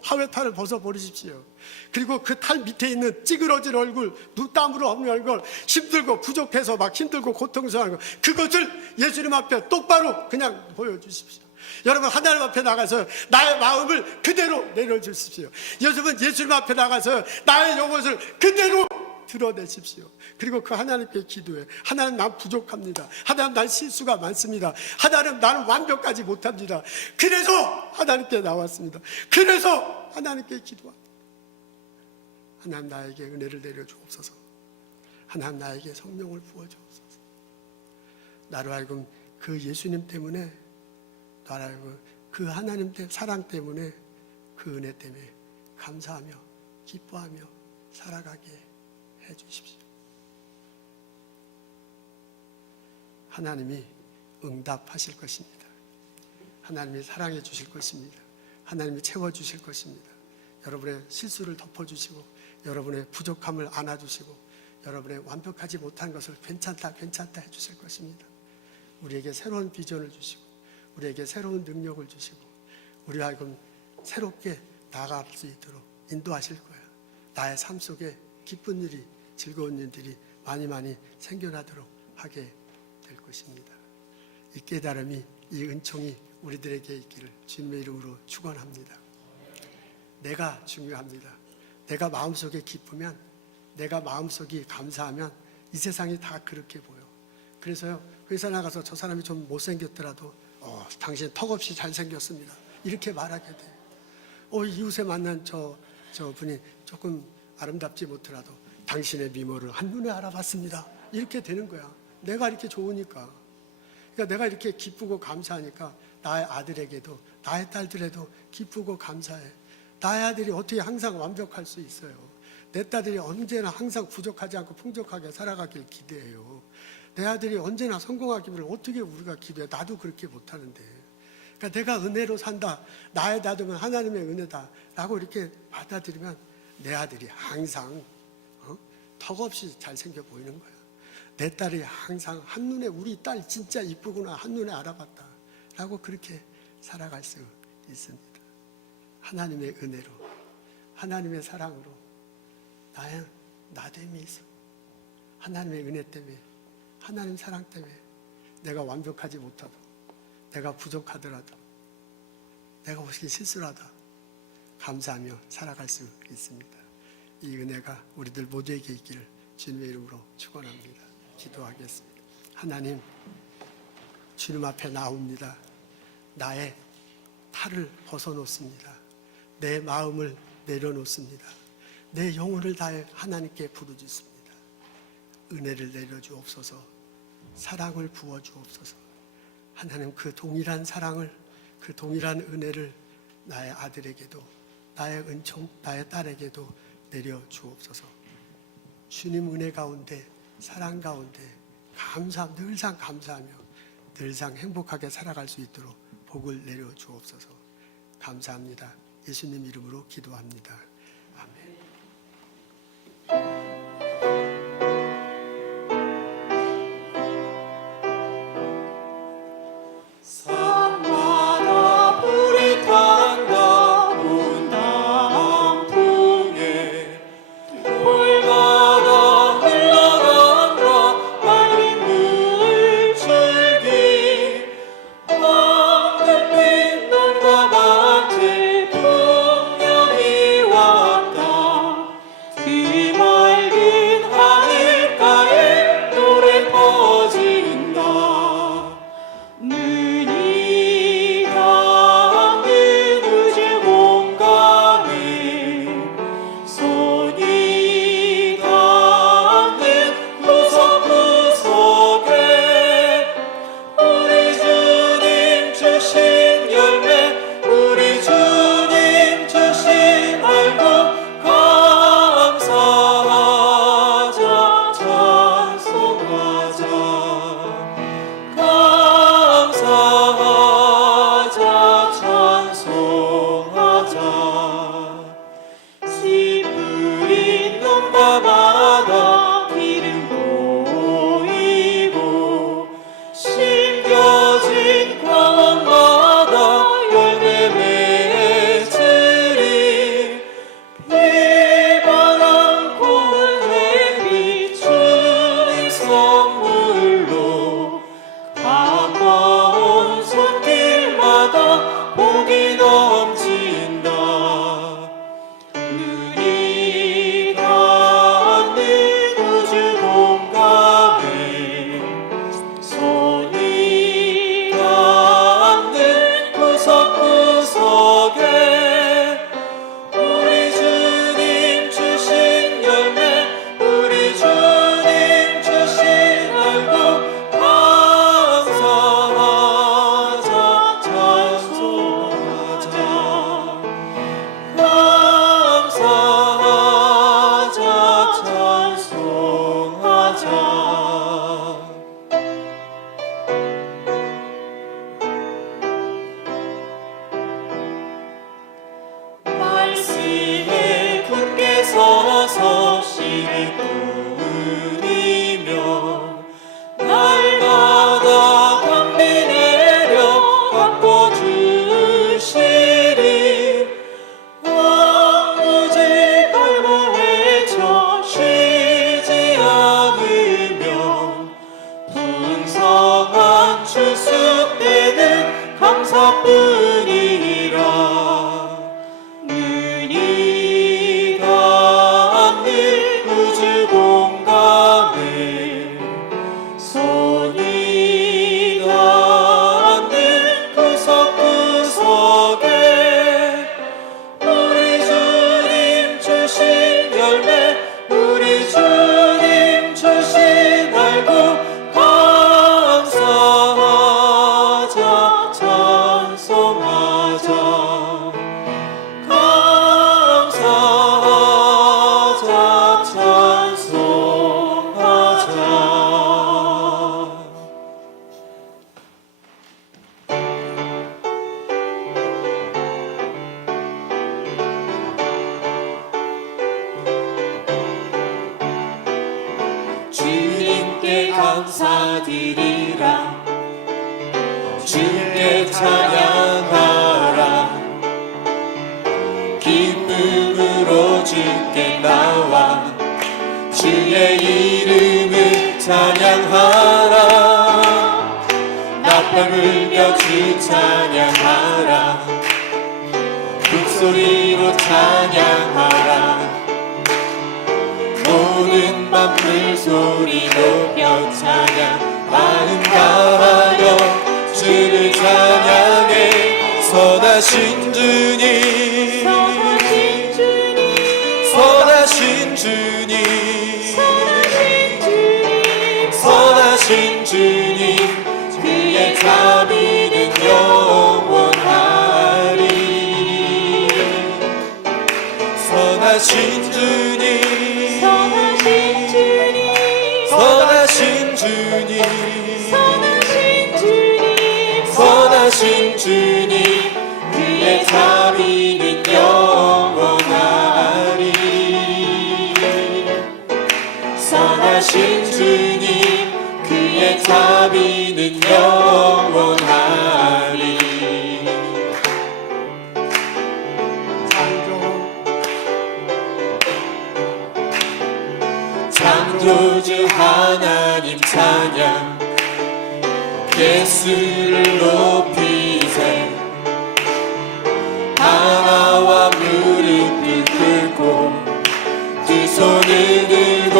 하회탈을 벗어버리십시오. 그리고 그 탈 밑에 있는 찌그러진 얼굴, 눈땀으로 없는 얼굴, 힘들고 부족해서 막 힘들고 고통스러운 것, 그것을 예수님 앞에 똑바로 그냥 보여주십시오. 여러분, 하나님 앞에 나가서 나의 마음을 그대로 내려주십시오. 여러분, 예수님 앞에 나가서 나의 영혼을 그대로 드러내십시오. 그리고 그 하나님께 기도해. 하나님, 난 부족합니다. 하나님, 난 실수가 많습니다. 하나님, 나는 완벽하지 못합니다. 그래서 하나님께 나왔습니다. 그래서 하나님께 기도합니다. 하나님, 나에게 은혜를 내려주옵소서. 하나님, 나에게 성령을 부어주옵소서. 나로 하여금 그 예수님 때문에, 나로 하여금 그 하나님 사랑 때문에, 그 은혜 때문에 감사하며 기뻐하며 살아가게 해주십시오. 하나님이 응답하실 것입니다. 하나님이 사랑해 주실 것입니다. 하나님이 채워주실 것입니다. 여러분의 실수를 덮어주시고, 여러분의 부족함을 안아주시고, 여러분의 완벽하지 못한 것을 괜찮다 괜찮다 해주실 것입니다. 우리에게 새로운 비전을 주시고, 우리에게 새로운 능력을 주시고, 우리와 하여금 새롭게 나아갈 수 있도록 인도하실 거예요. 나의 삶 속에 기쁜 일이, 즐거운 일들이 많이 생겨나도록 하게 될 것입니다. 이 깨달음이, 이 은총이 우리들에게 있기를 주님의 이름으로 축원합니다. 내가 중요합니다. 내가 마음속에 기쁘면, 내가 마음속이 감사하면 이 세상이 다 그렇게 보여. 그래서요, 회사 나가서 저 사람이 좀 못생겼더라도 당신 턱없이 잘생겼습니다, 이렇게 말하게 돼요. 이웃에 만난 저 분이 조금 아름답지 못하더라도 당신의 미모를 한눈에 알아봤습니다, 이렇게 되는 거야. 내가 이렇게 좋으니까. 그러니까 내가 이렇게 기쁘고 감사하니까 나의 아들에게도, 나의 딸들에도 기쁘고 감사해. 나의 아들이 어떻게 항상 완벽할 수 있어요? 내 딸들이 언제나 항상 부족하지 않고 풍족하게 살아가길 기대해요. 내 아들이 언제나 성공하기를 어떻게 우리가 기대해? 나도 그렇게 못하는데. 그러니까 내가 은혜로 산다, 나의 놔두면 하나님의 은혜다 라고 이렇게 받아들이면 내 아들이 항상 턱없이 잘생겨 보이는 거야. 내 딸이 항상 한눈에 우리 딸 진짜 이쁘구나, 한눈에 알아봤다 라고 그렇게 살아갈 수 있습니다. 하나님의 은혜로, 하나님의 사랑으로 나의 나됨이 있어. 하나님의 은혜 때문에, 하나님 사랑 때문에 내가 완벽하지 못하도, 내가 부족하더라도, 내가 혹시 실수라도 감사하며 살아갈 수 있습니다. 이 은혜가 우리들 모두에게 있기를 주님의 이름으로 축원합니다. 기도하겠습니다. 하나님, 주님 앞에 나옵니다. 나의 탈을 벗어놓습니다. 내 마음을 내려놓습니다. 내 영혼을 다해 하나님께 부르짖습니다. 은혜를 내려주옵소서. 사랑을 부어주옵소서. 하나님, 그 동일한 사랑을, 그 동일한 은혜를 나의 아들에게도, 나의 은총, 나의 딸에게도 내려주옵소서. 주님 은혜 가운데, 사랑 가운데 늘상 감사하며 늘상 행복하게 살아갈 수 있도록 복을 내려주옵소서. 감사합니다. 예수님 이름으로 기도합니다. 아멘. 산마다 불이 탄다 분당풍에, 물마다 흘러간다 맑은 물줄기, 황금빛 눈과 같이 풍년이 와 감사한 주습되는 감사뿐이라. 눈이 닿는 우주 공간에 손이 닿는 구석구석에 우리 주님 주신 열매, 우리 주님 주신 알고 감사하자, 찬송하자, 감사하자, 찬송하자. 주님께 감사드리라. 주께 찬양하라. 기쁨으로 주께 나와 주의 이름을 찬양하라. 나팔 불며 주 찬양하라. 북소리로 찬양하라. 모든 만물 소리 높여 찬양, 마음 다하여 주를 찬양해. 선하신 주님, 선하신 주님, 선하신 주님, 선하신 주님, 그의 자비는 영원하리. 선하신 주님, 선하신 주님, 선하신 주님, 선하신 주님, 그의 자비는 영원하리. 선하신 주님, 그의 자비는 영원하리. 창조주 하나님 찬양, 예수를 높이세. 하나와 무릎을 꿇고 두 손을 들고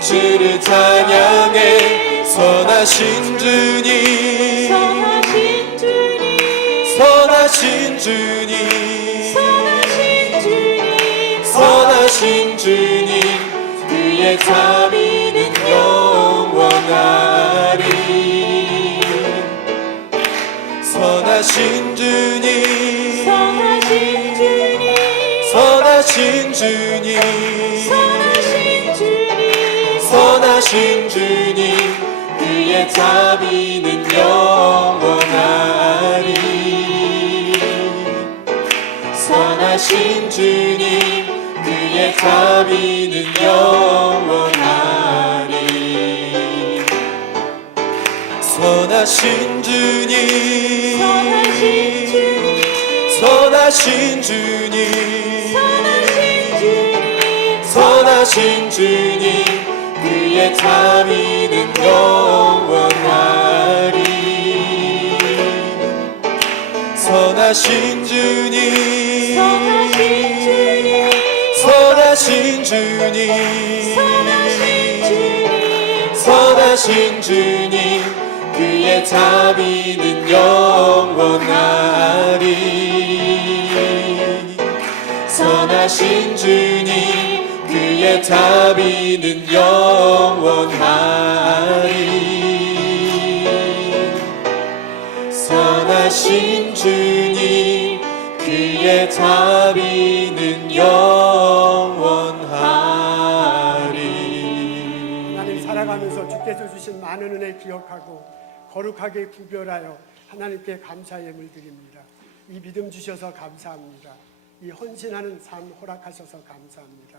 주를 찬양해. 선하신 주님, 선하신 주님, 선하신 주님, 선하신 주님, 그의 자비는 영원하리. 선하신 주님, 선하신 주님, 선하신 주님, 선하신 주님, 그의 자비는 영원하리. 선하신 주님, 그의 자비는 영원하리. 선하신 주님, 선하신 주님, 선하신 주님, 그의 자비는 영원하리. 선하신 주님, 선하신 주님, 선하신 주님, 그의 자비는 영원하리. 선하신 주님, 그의 자비는 영원하리. 선하신 주님, 그의 자비는 영원하리. 하나님 살아가면서 주께서 주신 많은 은혜 기억하고 거룩하게 구별하여 하나님께 감사의 예물 드립니다. 이 믿음 주셔서 감사합니다. 이 헌신하는 삶 허락하셔서 감사합니다.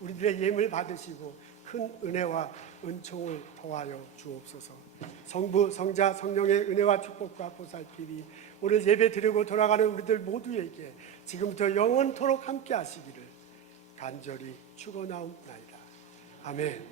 우리들의 예물 받으시고 큰 은혜와 은총을 더하여 주옵소서. 성부, 성자, 성령의 은혜와 축복과 보살핌이 오늘 예배 드리고 돌아가는 우리들 모두에게 지금부터 영원토록 함께 하시기를 간절히 축원하옵나이다. 아멘.